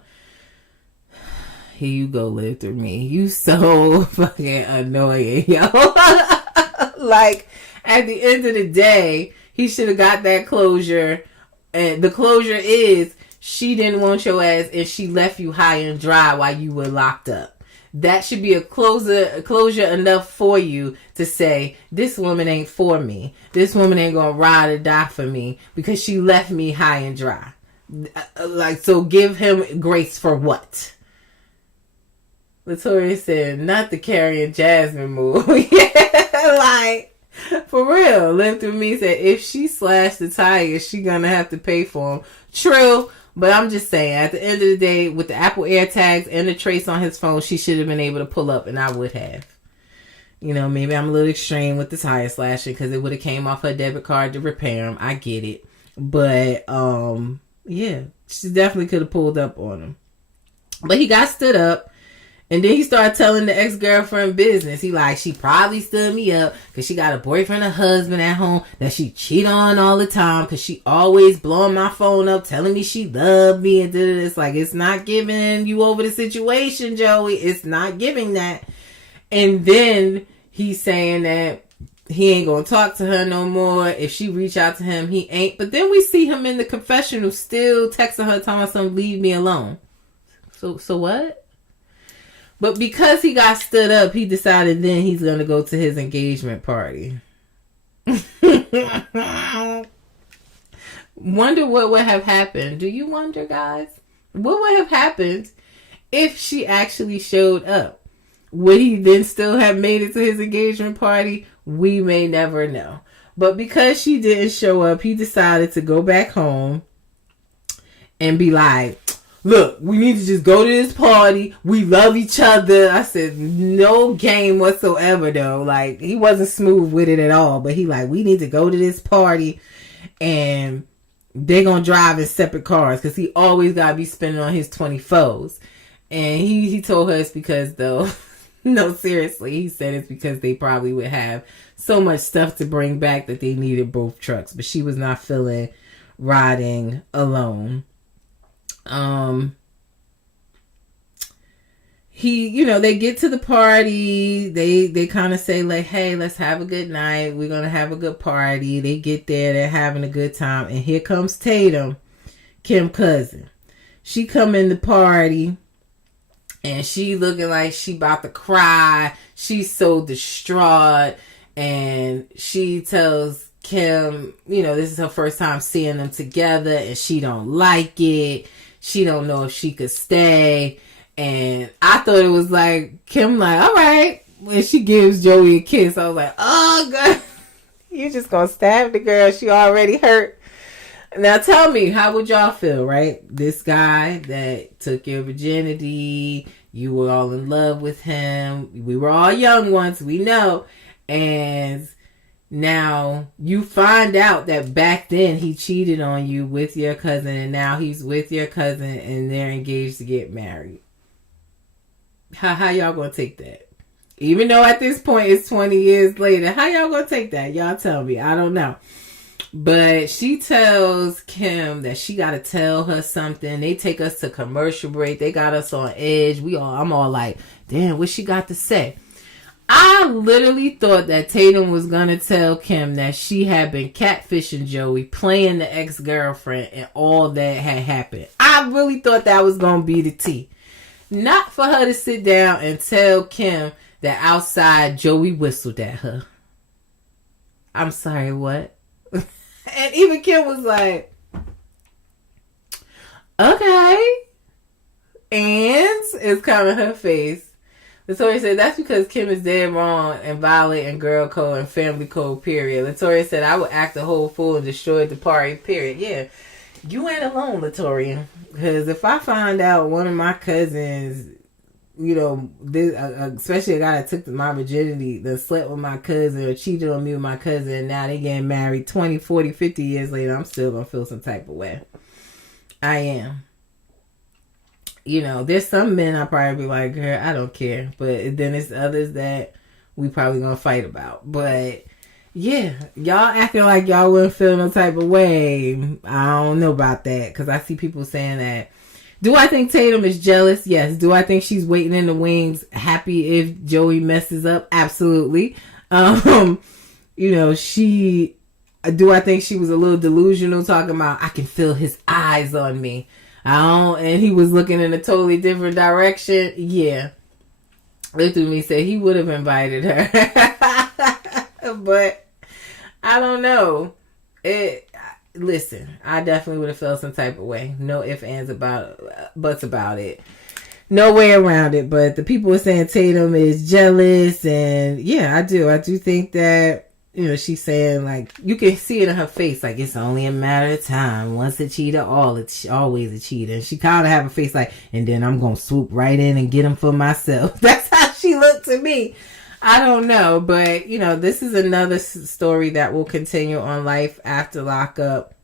Here you go, Live Through Me. You so fucking annoying, yo. Like, at the end of the day, he should have got that closure. And the closure is, she didn't want your ass and she left you high and dry while you were locked up. That should be a closure enough for you to say, this woman ain't for me. This woman ain't gonna ride or die for me because she left me high and dry. Like, so give him grace for what? Latoya said, not the Carrie and Jasmine move. Yeah, like, for real. Live Through Me said, if she slashed the tires, she gonna have to pay for them. True, but I'm just saying, at the end of the day, with the Apple AirTags and the trace on his phone, she should have been able to pull up, and I would have. Maybe I'm a little extreme with the tire slashing, because it would have came off her debit card to repair them. I get it. But, yeah, she definitely could have pulled up on him. But he got stood up. And then he started telling the ex-girlfriend business. He like, she probably stood me up because she got a boyfriend or husband at home that she cheat on all the time because she always blowing my phone up telling me she loved me and did this. Like, it's not giving you over the situation, Joey. It's not giving that. And then he's saying that he ain't going to talk to her no more. If she reach out to him, he ain't. But then we see him in the confessional still texting her, telling her something, leave me alone. So what? But because he got stood up, he decided then he's going to go to his engagement party. Wonder what would have happened. Do you wonder, guys? What would have happened if she actually showed up? Would he then still have made it to his engagement party? We may never know. But because she didn't show up, he decided to go back home and be like, look, we need to just go to this party. We love each other. I said, no game whatsoever, though. Like, he wasn't smooth with it at all. But he like, we need to go to this party. And they're going to drive in separate cars. Because he always got to be spending on his 24s. And he told her it's because, though, no, seriously. He said it's because they probably would have so much stuff to bring back that they needed both trucks. But she was not feeling riding alone. They get to the party. They kind of say like, hey, let's have a good night. We're going to have a good party. They get there. They're having a good time. And here comes Tatum, Kim's cousin. She come in the party and she looking like she about to cry. She's so distraught. And she tells Kim, this is her first time seeing them together and she don't like it. She don't know if she could stay. And I thought it was like, Kim like, all right. When she gives Joey a kiss, I was like, oh, God. You just gonna stab the girl. She already hurt. Now tell me, how would y'all feel, right? This guy that took your virginity. You were all in love with him. We were all young once, we know. And now you find out that back then he cheated on you with your cousin. And now he's with your cousin and they're engaged to get married. How y'all gonna take that? Even though at this point it's 20 years later, how y'all gonna take that? Y'all tell me. I don't know. But she tells Kim that she gotta tell her something. They take us to commercial break. They got us on edge. I'm all like, damn, what she got to say? I literally thought that Tatum was gonna tell Kim that she had been catfishing Joey, playing the ex-girlfriend, and all that had happened. I really thought that was gonna be the tea. Not for her to sit down and tell Kim that outside Joey whistled at her. I'm sorry, what? And even Kim was like, okay. And it's kind of her face. Latoya said, that's because Kim is dead wrong and violating girl code and family code, period. Latoya said, I would act a whole fool and destroy the party, period. Yeah. You ain't alone, Latoya. Because if I find out one of my cousins, especially a guy that took my virginity, that slept with my cousin or cheated on me with my cousin, and now they getting married 20, 40, 50 years later, I'm still going to feel some type of way. I am. There's some men I probably be like, girl, I don't care. But then it's others that we probably going to fight about. But yeah, y'all acting like y'all wouldn't feel no type of way. I don't know about that, because I see people saying that. Do I think Tatum is jealous? Yes. Do I think she's waiting in the wings, happy if Joey messes up? Absolutely. Do I think she was a little delusional, talking about, I can feel his eyes on me. And he was looking in a totally different direction. Yeah. Looked at me, said he would have invited her. But I don't know. Listen, I definitely would have felt some type of way. No ifs, ands, buts about it. No way around it. But the people are saying Tatum is jealous. And yeah, I do. I do think that, she's saying, like, you can see it in her face. Like, it's only a matter of time. Once a cheater, it's always a cheater. And she kind of have a face like, and then I'm going to swoop right in and get him for myself. That's how she looked to me. I don't know, but, this is another story that will continue on Life After Lockup.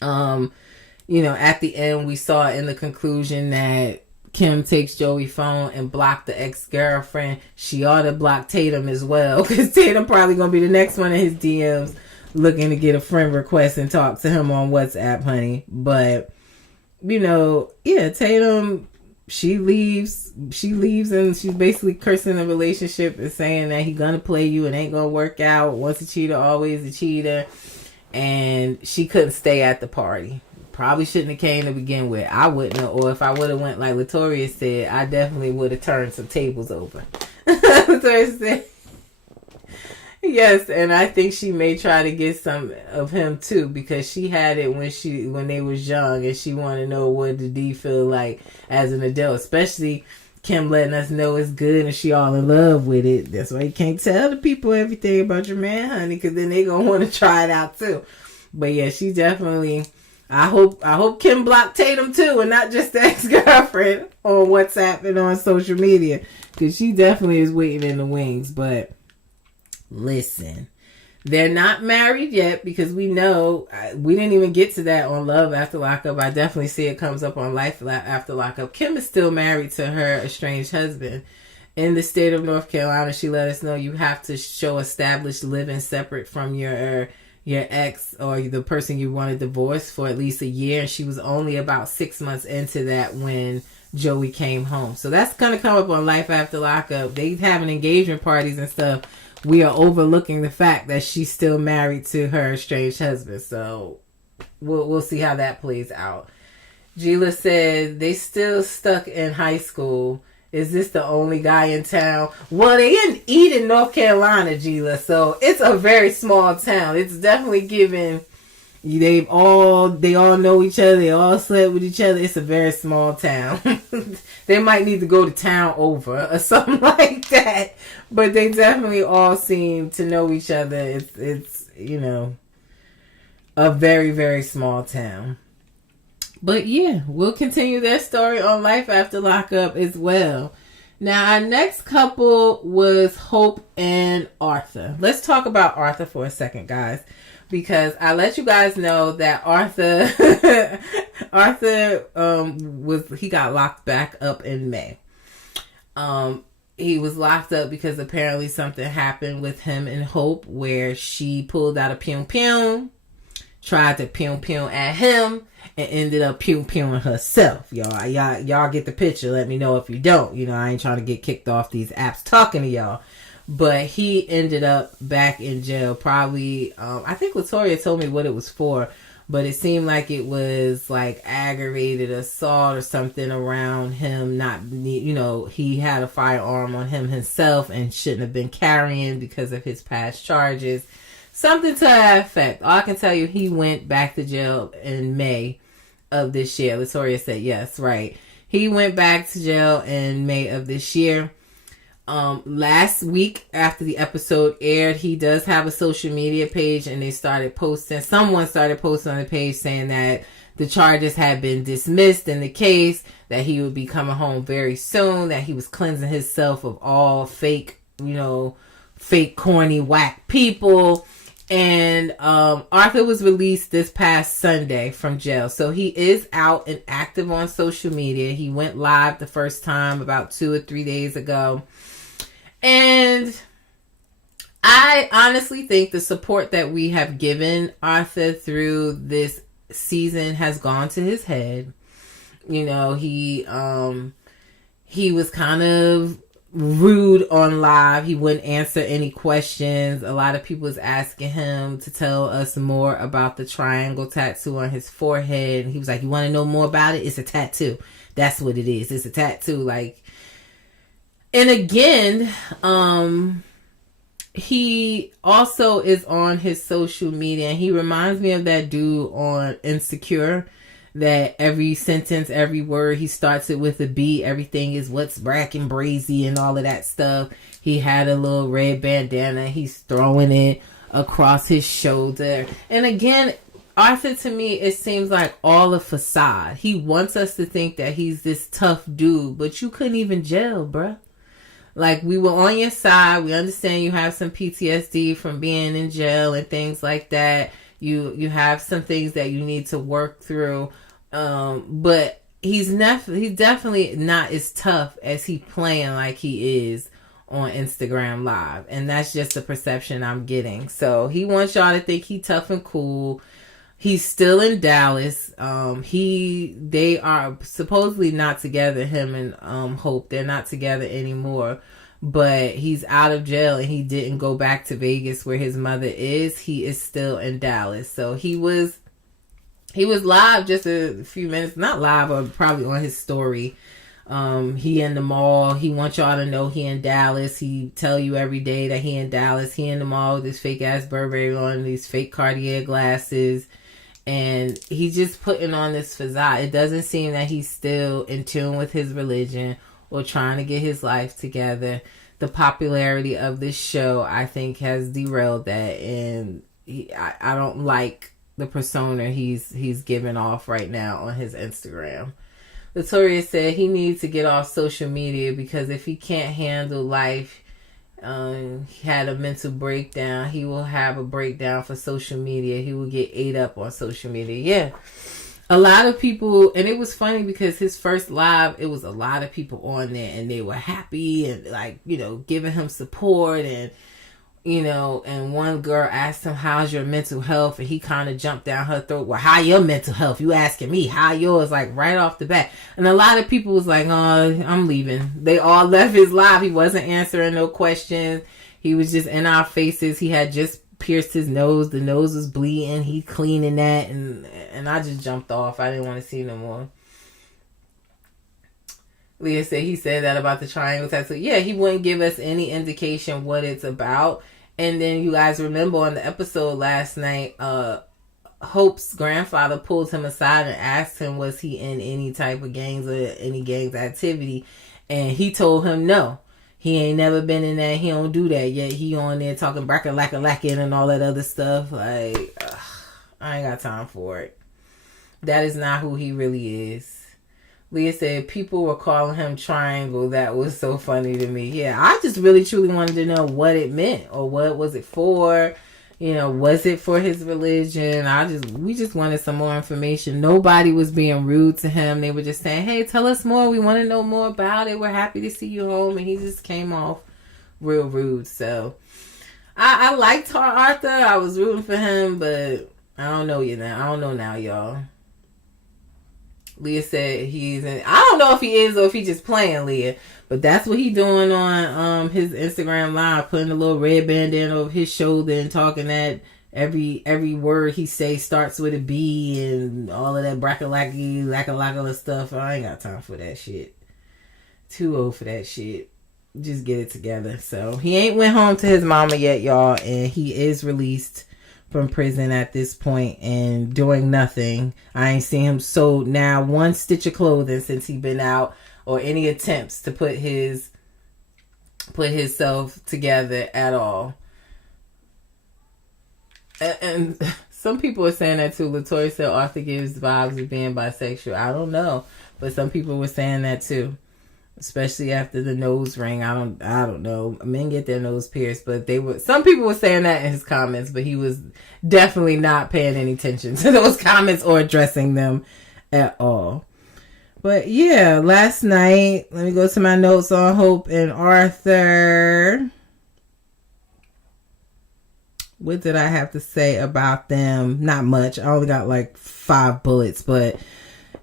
At the end, we saw in the conclusion that Kim takes Joey's phone and blocked the ex-girlfriend. She ought to block Tatum as well, because Tatum probably going to be the next one in his DMs looking to get a friend request and talk to him on WhatsApp, honey. But, Tatum... She leaves and she's basically cursing the relationship and saying that he's gonna play you and ain't gonna work out. Once a cheater, always a cheater. And she couldn't stay at the party. Probably shouldn't have came to begin with. I wouldn't have, or if I would have went like Latoya said, I definitely would have turned some tables over. Latoya said, yes, and I think she may try to get some of him too, because she had it when they was young, and she wanted to know what did D feel like as an adult, especially Kim letting us know it's good and she all in love with it. That's why you can't tell the people everything about your man, honey, because then they gonna want to try it out too. But yeah, she definitely I hope Kim blocked Tatum too, and not just the ex-girlfriend on WhatsApp and on social media, because she definitely is waiting in the wings. But listen, they're not married yet, because we know we didn't even get to that on Love After Lockup. I definitely see it comes up on Life After Lockup. Kim is still married to her estranged husband. In the state of North Carolina, she let us know you have to show established living separate from your ex or the person you want to divorce for at least a year. And she was only about 6 months into that when Joey came home. So that's going to come up on Life After Lockup. They having engagement parties and stuff. We are overlooking the fact that she's still married to her estranged husband. So we'll see how that plays out. Gila said they still stuck in high school. Is this the only guy in town? Well, they in Eden, North Carolina, Gila, so it's a very small town. It's definitely given. They all know each other. They all slept with each other. It's a very small town. They might need to go to town over or something like that. But they definitely all seem to know each other. It's a very, very small town. But yeah, we'll continue their story on Life After Lockup as well. Now, our next couple was Hope and Arthur. Let's talk about Arthur for a second, guys, because I let you guys know that Arthur he got locked back up in May. He was locked up because apparently something happened with him and Hope where she pulled out a pew-pew, tried to pew-pew at him, and ended up pew-pewing herself. Y'all get the picture. Let me know if you don't. I ain't trying to get kicked off these apps talking to y'all. But he ended up back in jail. Probably, I think Latoya told me what it was for. But it seemed like it was like aggravated assault or something around him. Not, he had a firearm on him himself and shouldn't have been carrying because of his past charges. Something to that effect. All I can tell you, he went back to jail in May of this year. Latoya said, yes, right. He went back to jail in May of this year. Last week, after the episode aired, he does have a social media page, and someone started posting on the page saying that the charges had been dismissed in the case, that he would be coming home very soon, that he was cleansing himself of all fake, corny, whack people. And Arthur was released this past Sunday from jail. So he is out and active on social media. He went live the first time about 2 or 3 days ago. And I honestly think the support that we have given Arthur through this season has gone to his head. He was kind of rude on live. He wouldn't answer any questions. A lot of people was asking him to tell us more about the triangle tattoo on his forehead. He was like, you want to know more about it? It's a tattoo. That's what it is. It's a tattoo. And again, he also is on his social media, and he reminds me of that dude on Insecure, that every sentence, every word, he starts it with a B. Everything is what's brack and brazy and all of that stuff. He had a little red bandana. He's throwing it across his shoulder. And again, Arthur, to me, it seems like all a facade. He wants us to think that he's this tough dude, but you couldn't even jail, bruh. We were on your side. We understand you have some PTSD from being in jail and things like that. You have some things that you need to work through. But he's definitely not as tough as he playing like he is on Instagram Live. And that's just the perception I'm getting. So he wants y'all to think he tough and cool. He's still in Dallas. They are supposedly not together, him and Hope. They're not together anymore. But he's out of jail and he didn't go back to Vegas where his mother is. He is still in Dallas. So he was live just a few minutes, not live, but probably on his story. He in the mall. He wants y'all to know he in Dallas. He tell you every day that he in Dallas. He in the mall with this fake ass Burberry on, these fake Cartier glasses. And he's just putting on this facade. It doesn't seem that he's still in tune with his religion or trying to get his life together. The popularity of this show, I think, has derailed that. And I don't like the persona he's giving off right now on his Instagram. Latoya said he needs to get off social media because if he can't handle life, he had a mental breakdown. He will have a breakdown for social media. He will get ate up on social media. Yeah. A lot of people, and it was funny because his first live, it was a lot of people on there and they were happy and like, you know, giving him support and, you know, and one girl asked him, how's your mental health? And he kind of jumped down her throat. Well, how your mental health? You asking me, how yours? Like right off the bat. And a lot of people was like, oh, I'm leaving. They all left his live. He wasn't answering no questions. He was just in our faces. He had just pierced his nose. The nose was bleeding. He cleaning that. And I just jumped off. I didn't want to see no more. Leah said he said that about the triangle tattoo. Yeah, he wouldn't give us any indication what it's about. And then you guys remember on the episode last night, Hope's grandfather pulled him aside and asked him, was he in any type of gangs or any gangs activity? And he told him no. He ain't never been in that. He don't do that yet. He on there talking bracket-lacking and all that other stuff. Like, I ain't got time for it. That is not who he really is. Leah said people were calling him Triangle. That was so funny to me. Yeah, I just really truly wanted to know what it meant or what was it for. You know, was it for his religion? We just wanted some more information. Nobody was being rude to him. They were just saying, hey, tell us more. We want to know more about it. We're happy to see you home. And he just came off real rude. So I liked Arthur. I was rooting for him, but I don't know you now. I don't know now, y'all. Leah said he's in. I don't know if he is or if he's just playing, Leah. But that's what he doing on his Instagram live, putting a little red bandana over his shoulder and talking that every word he say starts with a B and all of that lacka stuff. I ain't got time for that shit. Too old for that shit. Just get it together. So he ain't went home to his mama yet, y'all, and he is released from prison at this point and doing nothing. I ain't seen him sold now one stitch of clothing since he been out or any attempts to put himself together at all. And some people are saying that too. Latoya said Arthur gives vibes of being bisexual. I don't know, but some people were saying that too. Especially after the nose ring. I don't know. Men get their nose pierced, but some people were saying that in his comments, but he was definitely not paying any attention to those comments or addressing them at all. But yeah, last night, let me go to my notes on Hope and Arthur. What did I have to say about them? Not much. I only got like 5 bullets, but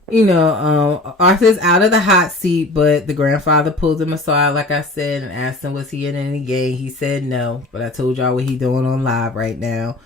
you know, Arthur's out of the hot seat, but the grandfather pulled him aside, like I said, and asked him, was he in any gang? He said no, but I told y'all what he doing on live right now.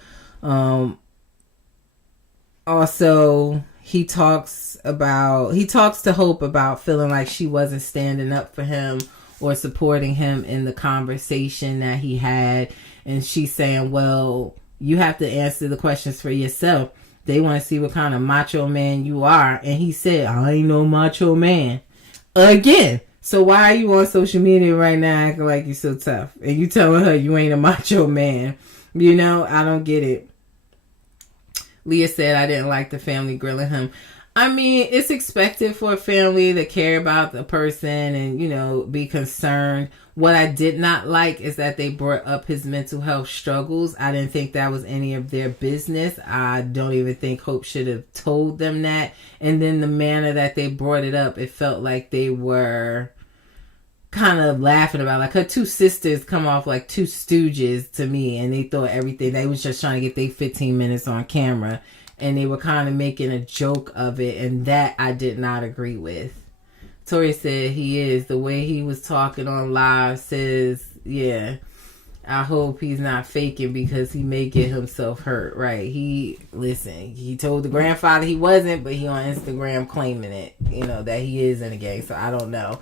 Also, he talks to Hope about feeling like she wasn't standing up for him or supporting him in the conversation that he had. And she's saying, well, you have to answer the questions for yourself. They want to see what kind of macho man you are. And he said, I ain't no macho man. Again. So why are you on social media right now acting like you're so tough? And you telling her you ain't a macho man. You know, I don't get it. Leah said, I didn't like the family grilling him. I mean, it's expected for a family to care about the person and, you know, be concerned. What I did not like is that they brought up his mental health struggles. I didn't think that was any of their business. I don't even think Hope should have told them that. And then the manner that they brought it up, it felt like they were kind of laughing about, like her 2 sisters come off like 2 stooges to me, and they thought everything, they was just trying to get their 15 minutes on camera. And they were kind of making a joke of it. And that I did not agree with. Tori said he is. The way he was talking on live says, yeah, I hope he's not faking because he may get himself hurt. Right. He told the grandfather he wasn't, but he on Instagram claiming it, you know, that he is in a gang. So I don't know.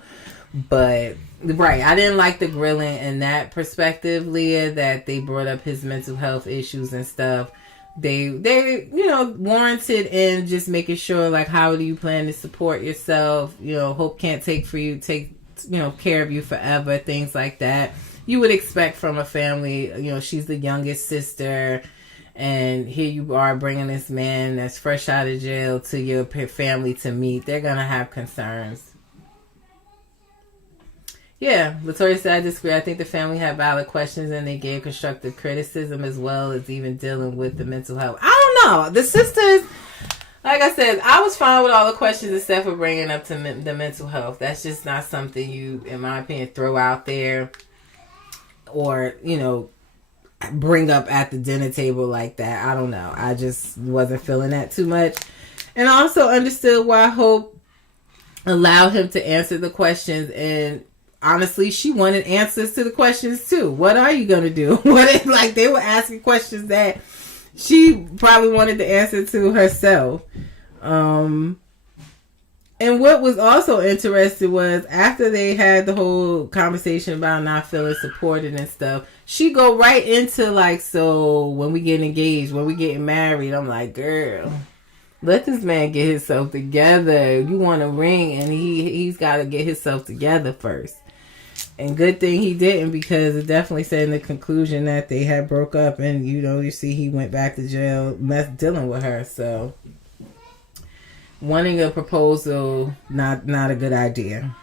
But, right, I didn't like the grilling in that perspective, Leah, that they brought up his mental health issues and stuff. They you know, warranted in just making sure, like, how do you plan to support yourself? You know, Hope can't take care of you forever, things like that. You would expect from a family, you know, she's the youngest sister, And here you are bringing this man that's fresh out of jail to your family to meet. They're going to have concerns. Yeah, Latoya said, I disagree. I think the family had valid questions and they gave constructive criticism as well as even dealing with the mental health. I don't know. The sisters, like I said, I was fine with all the questions except for bringing up to the mental health. That's just not something you, in my opinion, throw out there or, bring up at the dinner table like that. I don't know. I just wasn't feeling that too much. And I also understood why Hope allowed him to answer the questions. And honestly, she wanted answers to the questions too. What are you going to do? They were asking questions that she probably wanted the answer to herself. And what was also interesting was after they had the whole conversation about not feeling supported and stuff, she go right into so when we get engaged, when we getting married, I'm like, girl, let this man get himself together. You want a ring and he's got to get himself together first. And good thing he didn't, because it definitely said in the conclusion that they had broke up and, you see he went back to jail dealing with her. So wanting a proposal, not a good idea.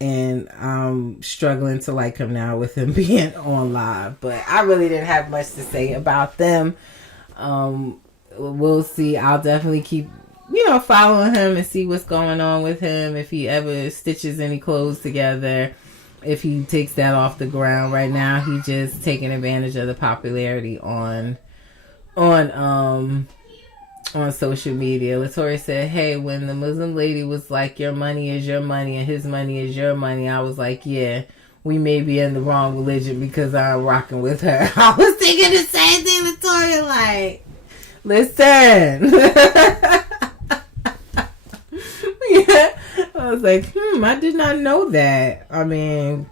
And I'm struggling to like him now with him being on live. But I really didn't have much to say about them. We'll see. I'll definitely keep, following him and see what's going on with him. If he ever stitches any clothes together. If he takes that off the ground. Right now, he's just taking advantage of the popularity on social media. Latoya said, hey, when the Muslim lady was like, your money is your money and his money is your money, I was like, yeah, we may be in the wrong religion because I'm rocking with her. I was thinking the same thing, Latoya, like, listen. Yeah. I was like, I did not know that. I mean,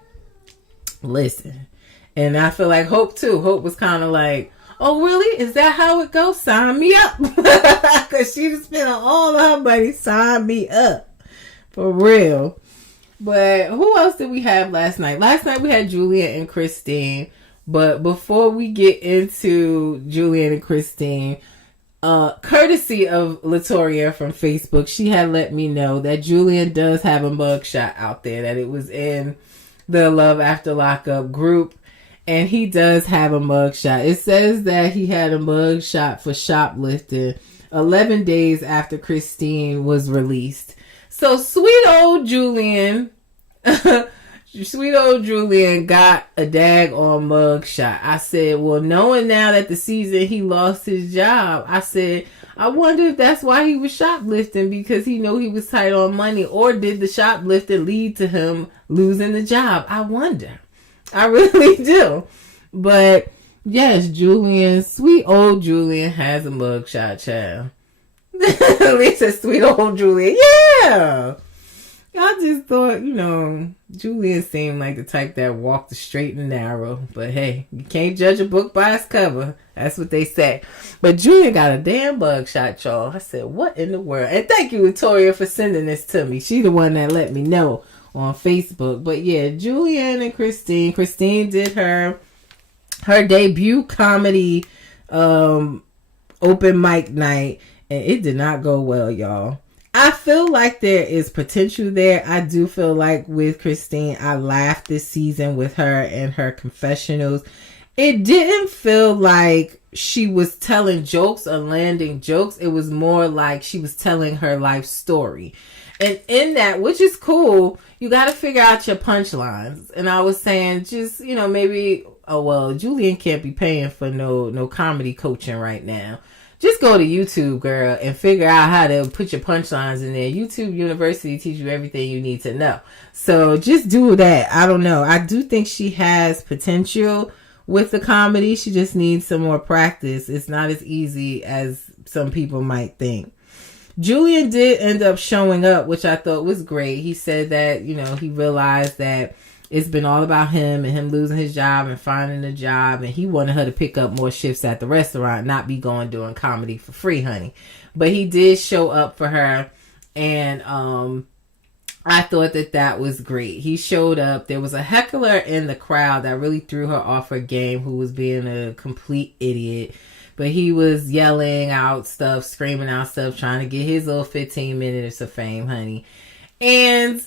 listen. And I feel like Hope too. Hope was kind of like, oh, really? Is that how it goes? Sign me up. Because she just spent all of her money. Sign me up. For real. But who else did we have last night? Last night we had Julian and Christine. But before we get into Julian and Christine, courtesy of Latoya from Facebook, she had let me know that Julian does have a mugshot out there. That it was in the Love After Lockup group. And he does have a mugshot. It says that he had a mugshot for shoplifting 11 days after Christine was released. So sweet old Julian got a daggone mugshot. I said, well, knowing now that the season he lost his job, I said, I wonder if that's why he was shoplifting, because he knew he was tight on money, or did the shoplifting lead to him losing the job? I wonder. I really do. But yes, Julian, sweet old Julian has a mugshot, child. Lisa, sweet old Julian. Yeah. I just thought, Julian seemed like the type that walked the straight and narrow. But hey, you can't judge a book by its cover. That's what they say. But Julian got a damn mugshot, y'all. I said, what in the world? And thank you, Victoria, for sending this to me. She the one that let me know on Facebook. But yeah, Julian and Christine did her debut comedy open mic night, and it did not go well, y'all. I feel like there is potential there. I do feel like with Christine, I laughed this season with her and her confessionals. It didn't feel like she was telling jokes or landing jokes. It was more like she was telling her life story. And in that, which is cool, you got to figure out your punchlines. And I was saying, just, maybe, Julian can't be paying for no comedy coaching right now. Just go to YouTube, girl, and figure out how to put your punchlines in there. YouTube University teaches you everything you need to know. So just do that. I don't know. I do think she has potential with the comedy. She just needs some more practice. It's not as easy as some people might think. Julian did end up showing up, which I thought was great. He said that, he realized that it's been all about him and him losing his job and finding a job. And he wanted her to pick up more shifts at the restaurant, not be going doing comedy for free, honey. But he did show up for her. And I thought that was great. He showed up. There was a heckler in the crowd that really threw her off her game, who was being a complete idiot. But he was yelling out stuff, screaming out stuff, trying to get his little 15 minutes of fame, honey. And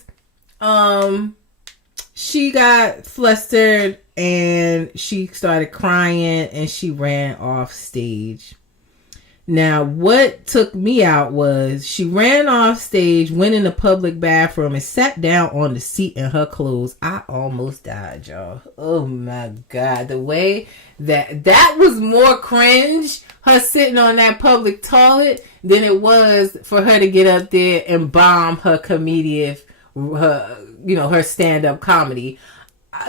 she got flustered and she started crying and she ran off stage. Now, what took me out was she ran off stage, went in the public bathroom, and sat down on the seat in her clothes. I almost died, y'all. Oh my God. The way that was more cringe, her sitting on that public toilet, than it was for her to get up there and bomb her comedian, her stand-up comedy.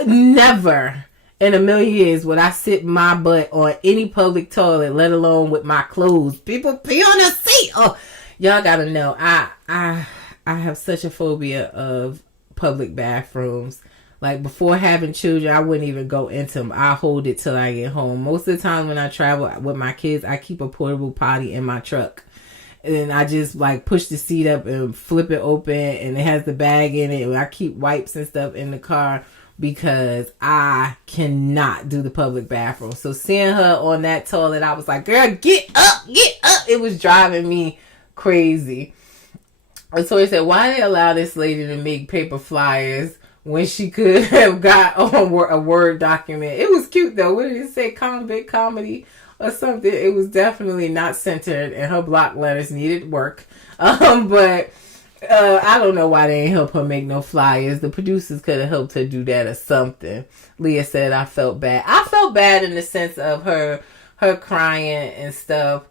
Never in a million years would I sit my butt on any public toilet, let alone with my clothes. People pee on the seat. Oh, y'all gotta know. I have such a phobia of public bathrooms. Like, before having children, I wouldn't even go into them. I hold it till I get home. Most of the time when I travel with my kids, I keep a portable potty in my truck. And I just like push the seat up and flip it open, and it has the bag in it. And I keep wipes and stuff in the car, because I cannot do the public bathroom. So seeing her on that toilet, I was like, girl, get up, get up. It was driving me crazy. And so he said, why they allow this lady to make paper flyers when she could have got on a Word document? It was cute though. What did it say? Convict comedy or something? It was definitely not centered, and her block letters needed work. But I don't know why they ain't help her make no flyers. The producers could have helped her do that or something. Leah said, I felt bad. I felt bad in the sense of her crying and stuff,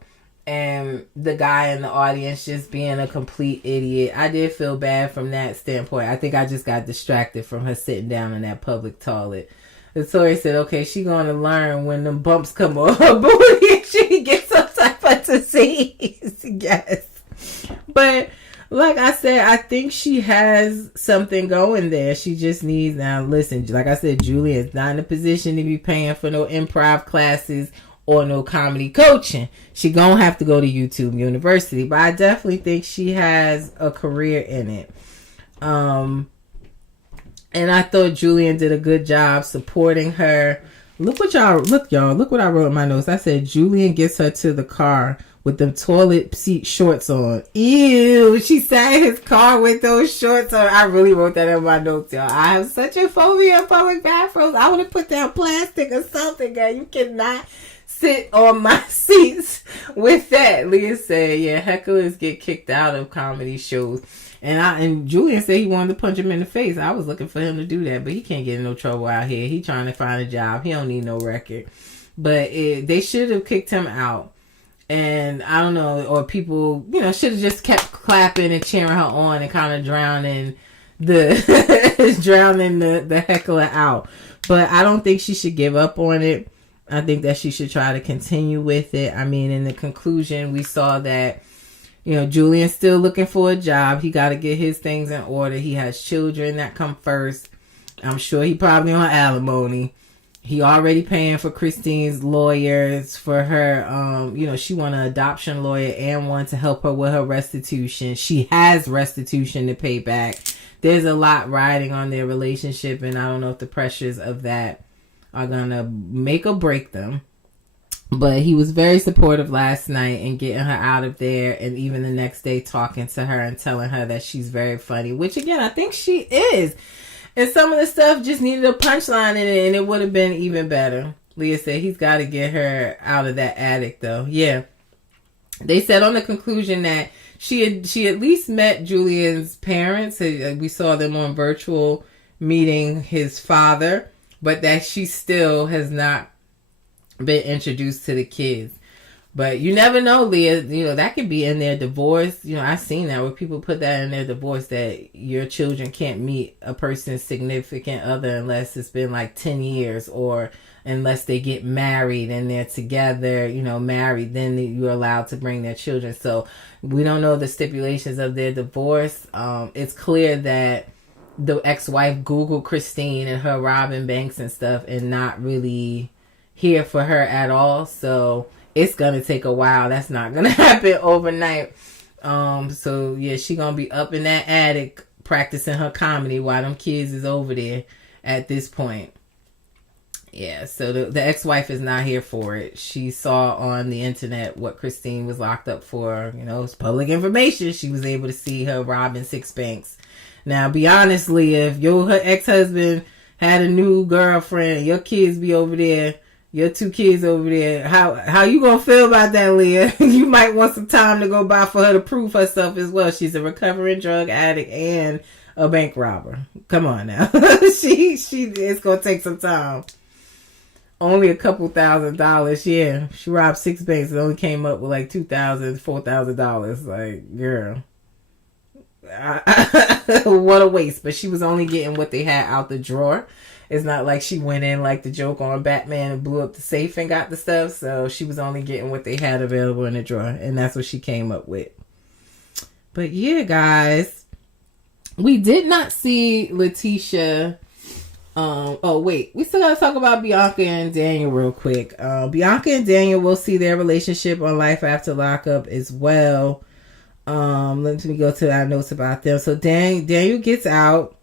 and the guy in the audience just being a complete idiot. I did feel bad from that standpoint. I think I just got distracted from her sitting down in that public toilet. And so he said, okay, she gonna learn when them bumps come on her booty and she gets some type of disease. Yes. But like I said, I think she has something going there. She just needs, now listen, like I said, Julia's not in a position to be paying for no improv classes or no comedy coaching. She gonna have to go to YouTube University. But I definitely think she has a career in it. And I thought Julian did a good job supporting her. Look what I wrote in my notes. I said, Julian gets her to the car with them toilet seat shorts on. Ew, she sat in his car with those shorts on. I really wrote that in my notes, y'all. I have such a phobia of public bathrooms. I would have put down plastic or something, girl. You cannot sit on my seats with that. Leah said, yeah, hecklers get kicked out of comedy shows. And Julian said he wanted to punch him in the face. I was looking for him to do that, but he can't get in no trouble out here. He trying to find a job. He don't need no record. But they should have kicked him out. And I don't know, or people, should have just kept clapping and cheering her on and kind of drowning the heckler out. But I don't think she should give up on it. I think that she should try to continue with it. I mean, in the conclusion, we saw that, Julian's still looking for a job. He got to get his things in order. He has children that come first. I'm sure he probably on alimony. He already paying for Christine's lawyers for her. She want an adoption lawyer and one to help her with her restitution. She has restitution to pay back. There's a lot riding on their relationship, and I don't know if the pressures of that are going to make or break them. But he was very supportive last night and getting her out of there, and even the next day talking to her and telling her that she's very funny, which again, I think she is. And some of the stuff just needed a punchline in it, and it would have been even better. Leah said he's got to get her out of that attic, though. Yeah. They said on the conclusion that she at least met Julian's parents. We saw them on virtual meeting his father, but that she still has not been introduced to the kids. But you never know, Leah. That could be in their divorce. I've seen that where people put that in their divorce, that your children can't meet a person's significant other unless it's been like 10 years or unless they get married and they're together, married, then you're allowed to bring their children. So we don't know the stipulations of their divorce. It's clear that the ex-wife Googled Christine and her robbing banks and stuff and not really here for her at all. So it's going to take a while. That's not going to happen overnight. So yeah, she going to be up in that attic practicing her comedy while them kids is over there at this point. Yeah, so the ex-wife is not here for it. She saw on the internet what Christine was locked up for. You know, it's public information. She was able to see her robbing 6 banks. Now, be honestly, if your ex-husband had a new girlfriend and your kids be over there, your 2 kids over there, how you gonna feel about that, Leah? You might want some time to go by for her to prove herself as well. She's a recovering drug addict and a bank robber. Come on now. It's gonna take some time. Only a couple $1,000s. Yeah, she robbed 6 banks and only came up with like $2,000, $4,000. Like, girl, what a waste. But she was only getting what they had out the drawer. It's not like she went in like the joke on Batman and blew up the safe and got the stuff. So she was only getting what they had available in the drawer, and that's what she came up with. But yeah, guys, we did not see Letitia. Oh wait, we still gotta talk about Bianca and Daniel real quick. Bianca and Daniel will see their relationship on Life After Lockup as well. Let me go to our notes about them. So Daniel gets out,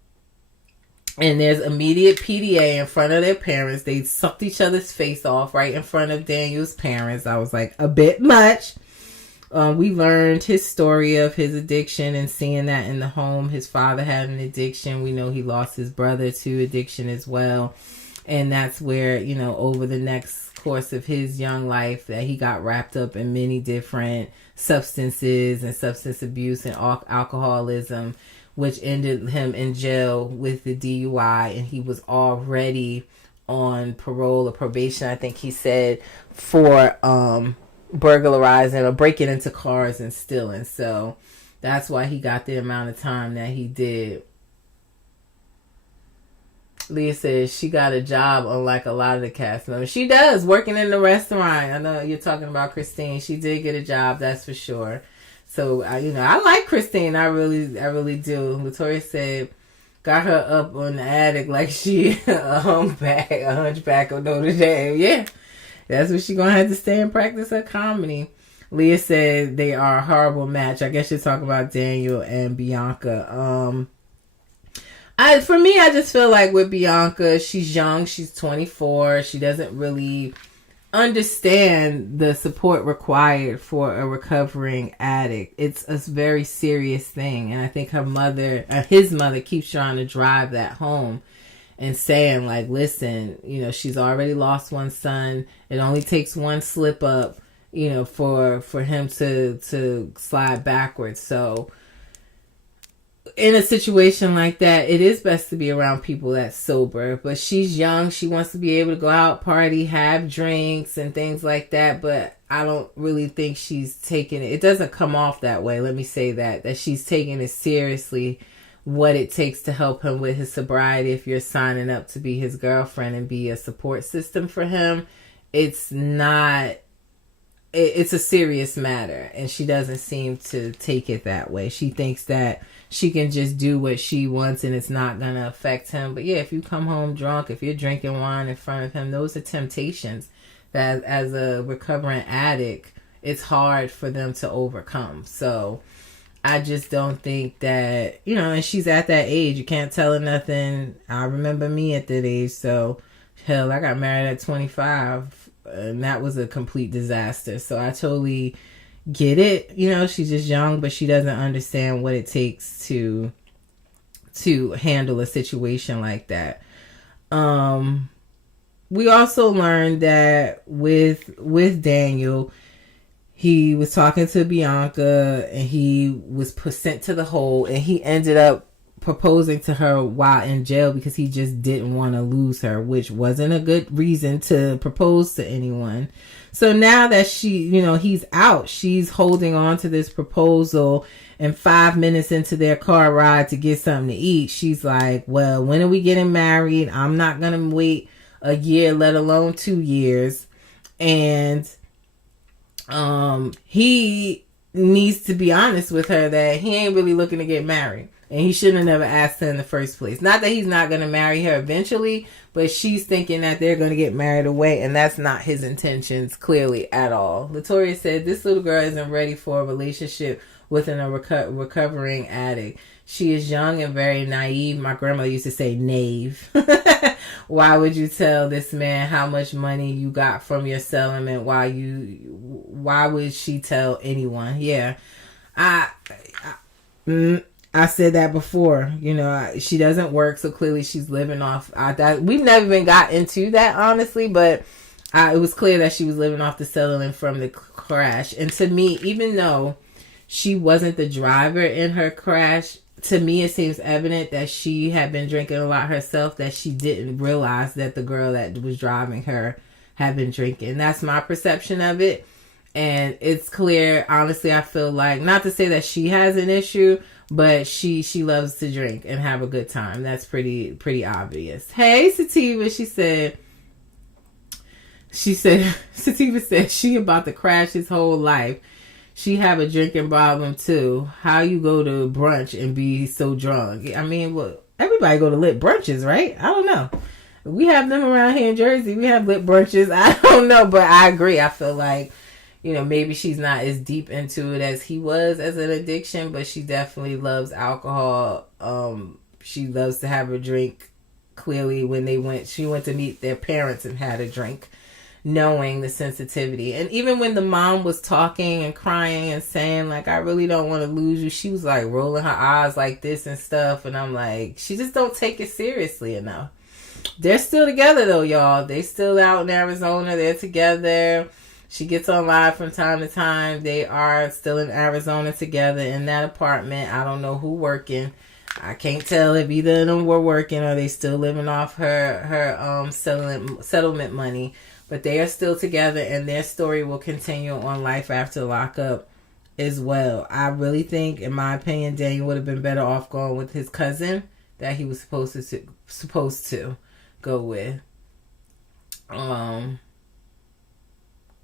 and there's immediate PDA in front of their parents. They sucked each other's face off right in front of Daniel's parents. I was like, a bit much. We learned his story of his addiction and seeing that in the home. His father had an addiction. We know he lost his brother to addiction as well. And that's where, you know, over the next course of his young life, that he got wrapped up in many different substances and substance abuse and alcoholism, which ended him in jail with the DUI. And he was already on parole or probation, I think he said, for burglarizing or breaking into cars and stealing. So that's why he got the amount of time that he did. Leah says she got a job unlike a lot of the cast members. She does, working in the restaurant. I know you're talking about Christine. She did get a job, that's for sure. So I like Christine. I really do. Latoya said got her up on the attic like she a hunchback of Notre Dame. Yeah. That's what she's going to have to stay and practice her comedy. Leah said they are a horrible match. I guess you're talking about Daniel and Bianca. For me, I just feel like with Bianca, she's young. She's 24. She doesn't really understand the support required for a recovering addict. It's a very serious thing. And I think his mother keeps trying to drive that home. And saying like, listen, she's already lost one son. It only takes one slip up, for him to slide backwards. So in a situation like that, it is best to be around people that's sober. But she's young. She wants to be able to go out, party, have drinks and things like that. But I don't really think she's taking it. It doesn't come off that way. Let me say that she's taking it seriously, what it takes to help him with his sobriety. If you're signing up to be his girlfriend and be a support system for him, it's a serious matter. And she doesn't seem to take it that way. She thinks that she can just do what she wants and it's not going to affect him. But yeah, if you come home drunk, if you're drinking wine in front of him, those are temptations that as a recovering addict, it's hard for them to overcome. So I just don't think that, and she's at that age. You can't tell her nothing. I remember me at that age. So, hell, I got married at 25, and that was a complete disaster. So I totally get it. She's just young, but she doesn't understand what it takes to handle a situation like that. We also learned that with Daniel, he was talking to Bianca and he was sent to the hole, and he ended up proposing to her while in jail because he just didn't want to lose her, which wasn't a good reason to propose to anyone. So now that he's out, she's holding on to this proposal, and 5 minutes into their car ride to get something to eat, she's like, well, when are we getting married? I'm not going to wait a year, let alone 2 years. And he needs to be honest with her that he ain't really looking to get married. And he shouldn't have never asked her in the first place. Not that he's not going to marry her eventually, but she's thinking that they're going to get married away, and that's not his intentions, clearly, at all. Latoya said, this little girl isn't ready for a relationship with a recovering addict. She is young and very naive. My grandmother used to say knave. Why would you tell this man how much money you got from your settlement? Why would she tell anyone? Yeah. I said that before. You know, she doesn't work, so clearly she's living off. We've never even got into that, honestly, but it was clear that she was living off the settlement from the crash. And to me, even though she wasn't the driver in her crash, to me, it seems evident that she had been drinking a lot herself, that she didn't realize that the girl that was driving her had been drinking. That's my perception of it. And it's clear, honestly, I feel like, not to say that she has an issue, but she loves to drink and have a good time. That's pretty obvious. Hey, Sativa, Sativa said she about to crash his whole life. She have a drinking problem too. How you go to brunch and be so drunk? I mean, well, everybody go to lit brunches, right? I don't know. We have them around here in Jersey. We have lit brunches. I don't know, but I agree. I feel like, you know, maybe she's not as deep into it as he was as an addiction, but she definitely loves alcohol. She loves to have a drink. Clearly, she went to meet their parents and had a drink, knowing the sensitivity. And even when the mom was talking and crying and saying, like, I really don't want to lose you, she was like rolling her eyes like this and stuff. And I'm like, she just don't take it seriously enough. They're still together though, y'all. They still out in Arizona. They're together. She gets on live from time to time. They are still in Arizona together in that apartment. I don't know who working. I can't tell if either of them were working or they still living off her settlement money. But they are still together, and their story will continue on Life After Lockup as well. I really think, in my opinion, Daniel would have been better off going with his cousin that he was supposed to go with.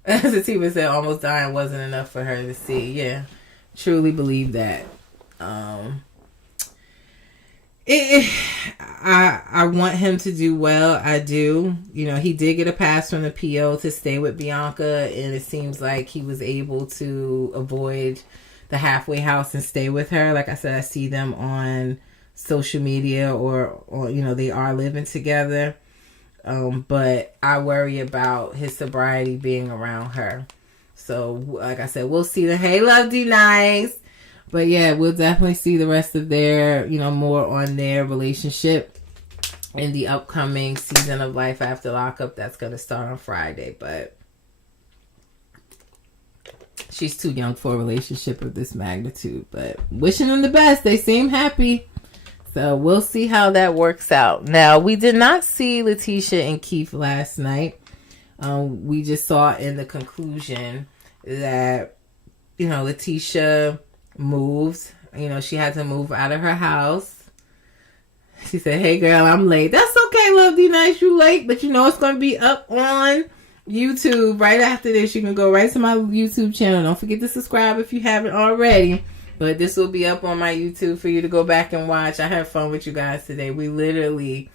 As Sativa said, almost dying wasn't enough for her to see. Yeah, truly believe that. I want him to do well. I do. You know, he did get a pass from the PO to stay with Bianca, and it seems like he was able to avoid the halfway house and stay with her. Like I said, I see them on social media or you know, they are living together. But I worry about his sobriety being around her. So, like I said, we'll see the Hey Love D Nice. But yeah, we'll definitely see the rest of their, you know, more on their relationship in the upcoming season of Life After Lockup that's going to start on Friday. But she's too young for a relationship of this magnitude. But wishing them the best. They seem happy. So we'll see how that works out. Now, we did not see Letitia and Keith last night. We just saw in the conclusion that, you know, Letitia moved. You know, she had to move out of her house. She said, hey girl, I'm late. That's okay, Love D Nice, you late, but you know it's going to be up on YouTube right after this. You can go right to my YouTube channel. Don't forget to subscribe if you haven't already. But this will be up on my YouTube for you to go back and watch. I had fun with you guys today. We literally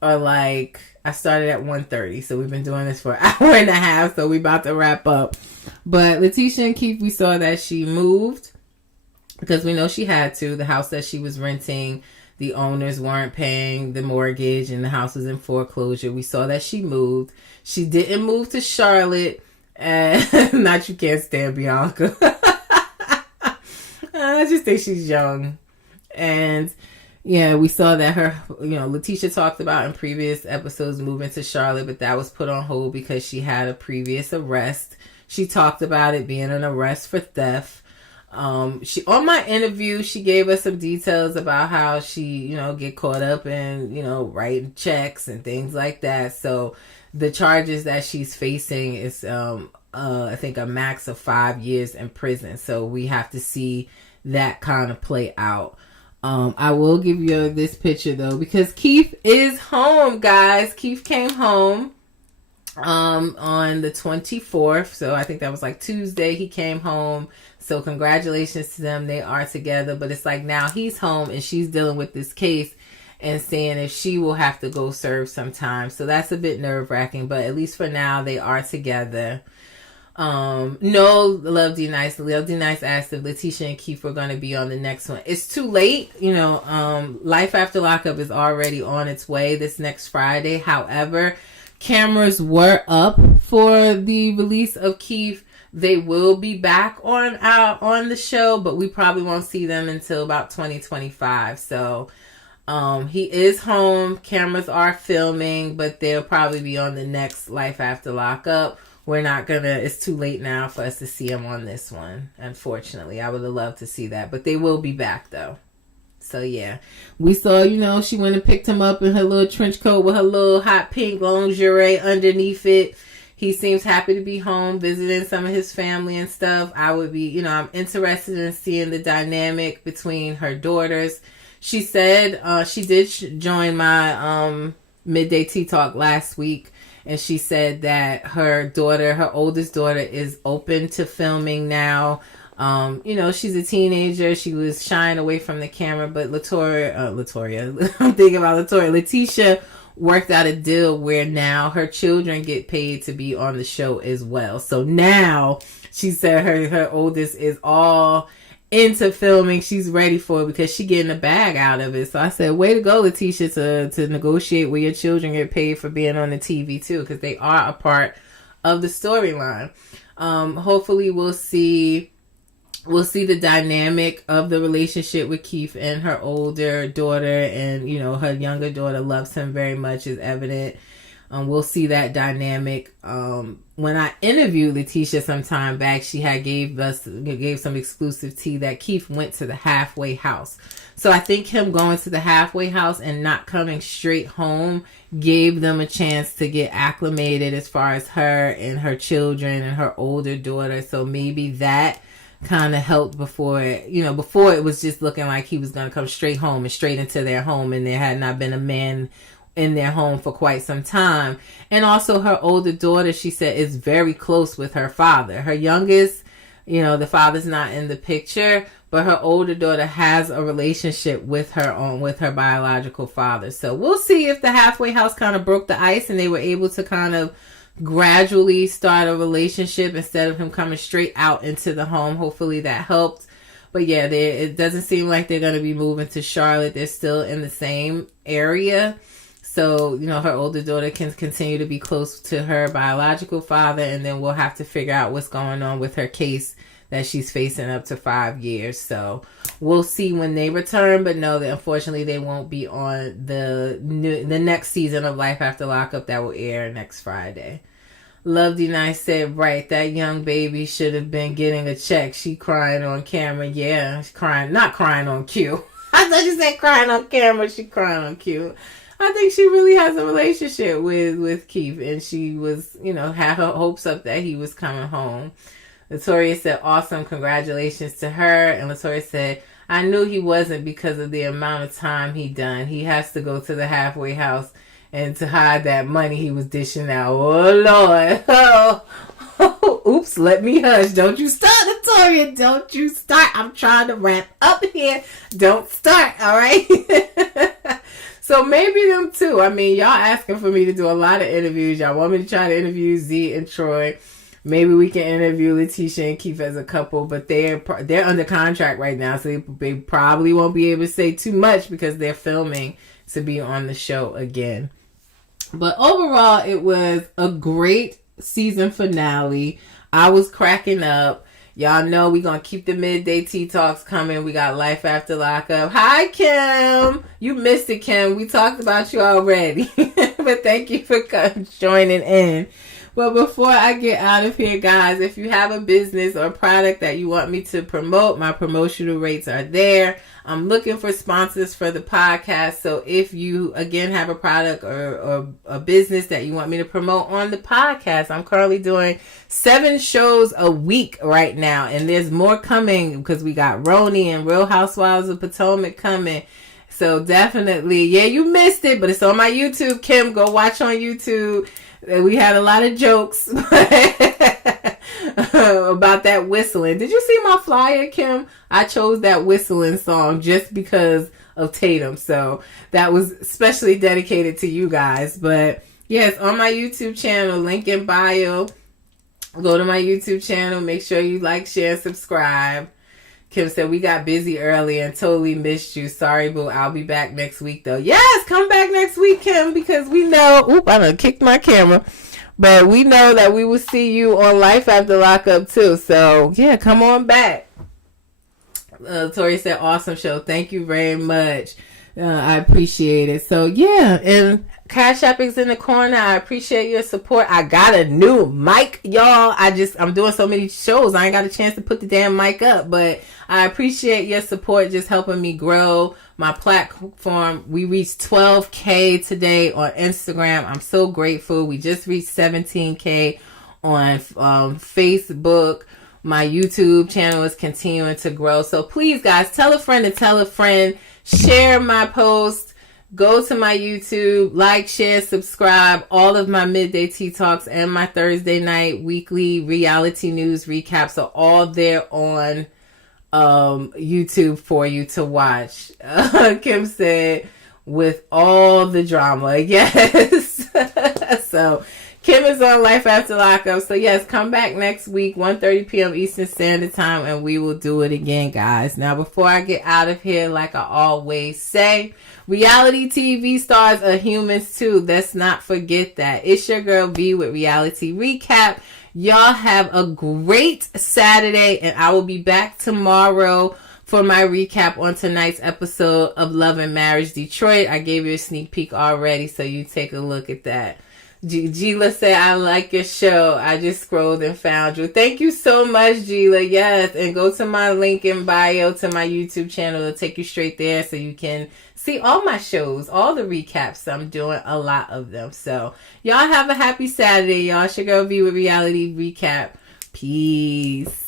are like, I started at 1:30, so we've been doing this for an hour and a half, so we about to wrap up. But Letitia and Keith, we saw that she moved because we know she had to. The house that she was renting, the owners weren't paying the mortgage and the house was in foreclosure. We saw that she moved. She didn't move to Charlotte. Not you can't stand Bianca. I just think she's young. And yeah, we saw that her, you know, Letitia talked about in previous episodes moving to Charlotte, but that was put on hold because she had a previous arrest. She talked about it being an arrest for theft. She, on my interview, she gave us some details about how she, you know, get caught up in, you know, writing checks and things like that. So the charges that she's facing is, I think a max of 5 years in prison. So we have to see that kind of play out. I will give you this picture though, because Keith is home, guys. Keith came home on the 24th. So I think that was like Tuesday. He came home. So congratulations to them. They are together, but it's like now he's home and she's dealing with this case and seeing if she will have to go serve some time. So that's a bit nerve-wracking, but at least for now they are together. No, Love D Nice. Love D Nice asked if Letitia and Keith were going to be on the next one. It's too late. Life After Lockup is already on its way this next Friday. However, cameras were up for the release of Keith. They will be back on the show, but we probably won't see them until about 2025. So, he is home. Cameras are filming, but they'll probably be on the next Life After Lockup. It's too late now for us to see him on this one. Unfortunately, I would have loved to see that, but they will be back though. So yeah, we saw, she went and picked him up in her little trench coat with her little hot pink lingerie underneath it. He seems happy to be home, visiting some of his family and stuff. I would be, I'm interested in seeing the dynamic between her daughters. She said, she did join my, midday tea talk last week. And she said that her oldest daughter, is open to filming now. She's a teenager. She was shying away from the camera, but Letitia worked out a deal where now her children get paid to be on the show as well. So now she said her oldest is all into filming. She's ready for it because she getting a bag out of it. So I said, way to go, Letitia, to negotiate where your children get paid for being on the TV too, because they are a part of the storyline. Hopefully we'll see the dynamic of the relationship with Keith and her older daughter, and her younger daughter loves him very much, is evident. We'll see that dynamic. When I interviewed Letitia some time back, she had gave some exclusive tea that Keith went to the halfway house. So I think him going to the halfway house and not coming straight home gave them a chance to get acclimated as far as her and her children and her older daughter. So maybe that kind of helped before it was just looking like he was going to come straight home and straight into their home, and there had not been a man in their home for quite some time. And also her older daughter, she said, is very close with her father. Her youngest, the father's not in the picture, but her older daughter has a relationship with her biological father. So we'll see if the halfway house kind of broke the ice and they were able to kind of gradually start a relationship instead of him coming straight out into the home. Hopefully that helped. But yeah, it doesn't seem like they're going to be moving to Charlotte. They're still in the same area. So, her older daughter can continue to be close to her biological father, and then we'll have to figure out what's going on with her case that she's facing up to 5 years. So we'll see when they return, but no, unfortunately they won't be on the next season of Life After Lockup that will air next Friday. Love D Nice said, right, that young baby should have been getting a check. She crying on camera. Yeah, she's crying, not crying on cue. I thought you said crying on camera. She crying on cue. I think she really has a relationship with Keith, and she was, had her hopes up that he was coming home. Latoya said, awesome, congratulations to her. And Latoya said, I knew he wasn't because of the amount of time he done. He has to go to the halfway house and to hide that money he was dishing out. Oh, Lord. Oh, oops, let me hush. Don't you start, Latoya. Don't you start. I'm trying to wrap up here. Don't start, all right? So maybe them too. I mean, y'all asking for me to do a lot of interviews. Y'all want me to try to interview Z and Troy. Maybe we can interview Letitia and Keith as a couple, but they're under contract right now, so they probably won't be able to say too much because they're filming to be on the show again. But overall, it was a great season finale. I was cracking up. Y'all know we're going to keep the midday tea talks coming. We got Life After Lockup. Hi, Kim. You missed it, Kim. We talked about you already. But thank you for joining in. But before I get out of here, guys, if you have a business or product that you want me to promote, my promotional rates are there. I'm looking for sponsors for the podcast. So if you, again, have a product or a business that you want me to promote on the podcast, I'm currently doing 7 shows a week right now. And there's more coming because we got Roni and Real Housewives of Potomac coming. So definitely, yeah, you missed it, but it's on my YouTube. Kim, go watch on YouTube. We had a lot of jokes about that whistling. Did you see my flyer, Kim? I chose that whistling song just because of Tatum. So that was especially dedicated to you guys. But yes, on my YouTube channel, link in bio. Go to my YouTube channel. Make sure you like, share, and subscribe. Kim said, we got busy early and totally missed you. Sorry, boo. I'll be back next week, though. Yes, come back next week, Kim, because we know... Oop, I done kicked my camera. But we know that we will see you on Life After Lockup, too. So, yeah, come on back. Tori said, awesome show. Thank you very much. I appreciate it. So, yeah, and... Cash App is in the corner. I appreciate your support. I got a new mic, y'all. I'm doing so many shows. I ain't got a chance to put the damn mic up, but I appreciate your support, just helping me grow my platform. We reached 12K today on Instagram. I'm so grateful. We just reached 17K on Facebook. My YouTube channel is continuing to grow. So please, guys, tell a friend to tell a friend. Share my post. Go to my YouTube, like, share, subscribe. All of my midday tea talks and my Thursday night weekly reality news recaps are all there on YouTube for you to watch. Kim said, with all the drama. Yes. So, Kim is on Life After Lockup. So, yes, come back next week, 1:30 p.m. Eastern Standard Time, and we will do it again, guys. Now, before I get out of here, like I always say, reality TV stars are humans too. Let's not forget that. It's your girl B with Reality Recap. Y'all have a great Saturday, and I will be back tomorrow for my recap on tonight's episode of Love and Marriage Detroit. I gave you a sneak peek already, so you take a look at that. Gila said, I like your show. I just scrolled and found you. Thank you so much, Gila. Yes, and go to my link in bio to my YouTube channel. It'll take you straight there so you can see all my shows, all the recaps. I'm doing a lot of them. So, y'all have a happy Saturday, y'all. It's your girl V with Reality Recap. Peace.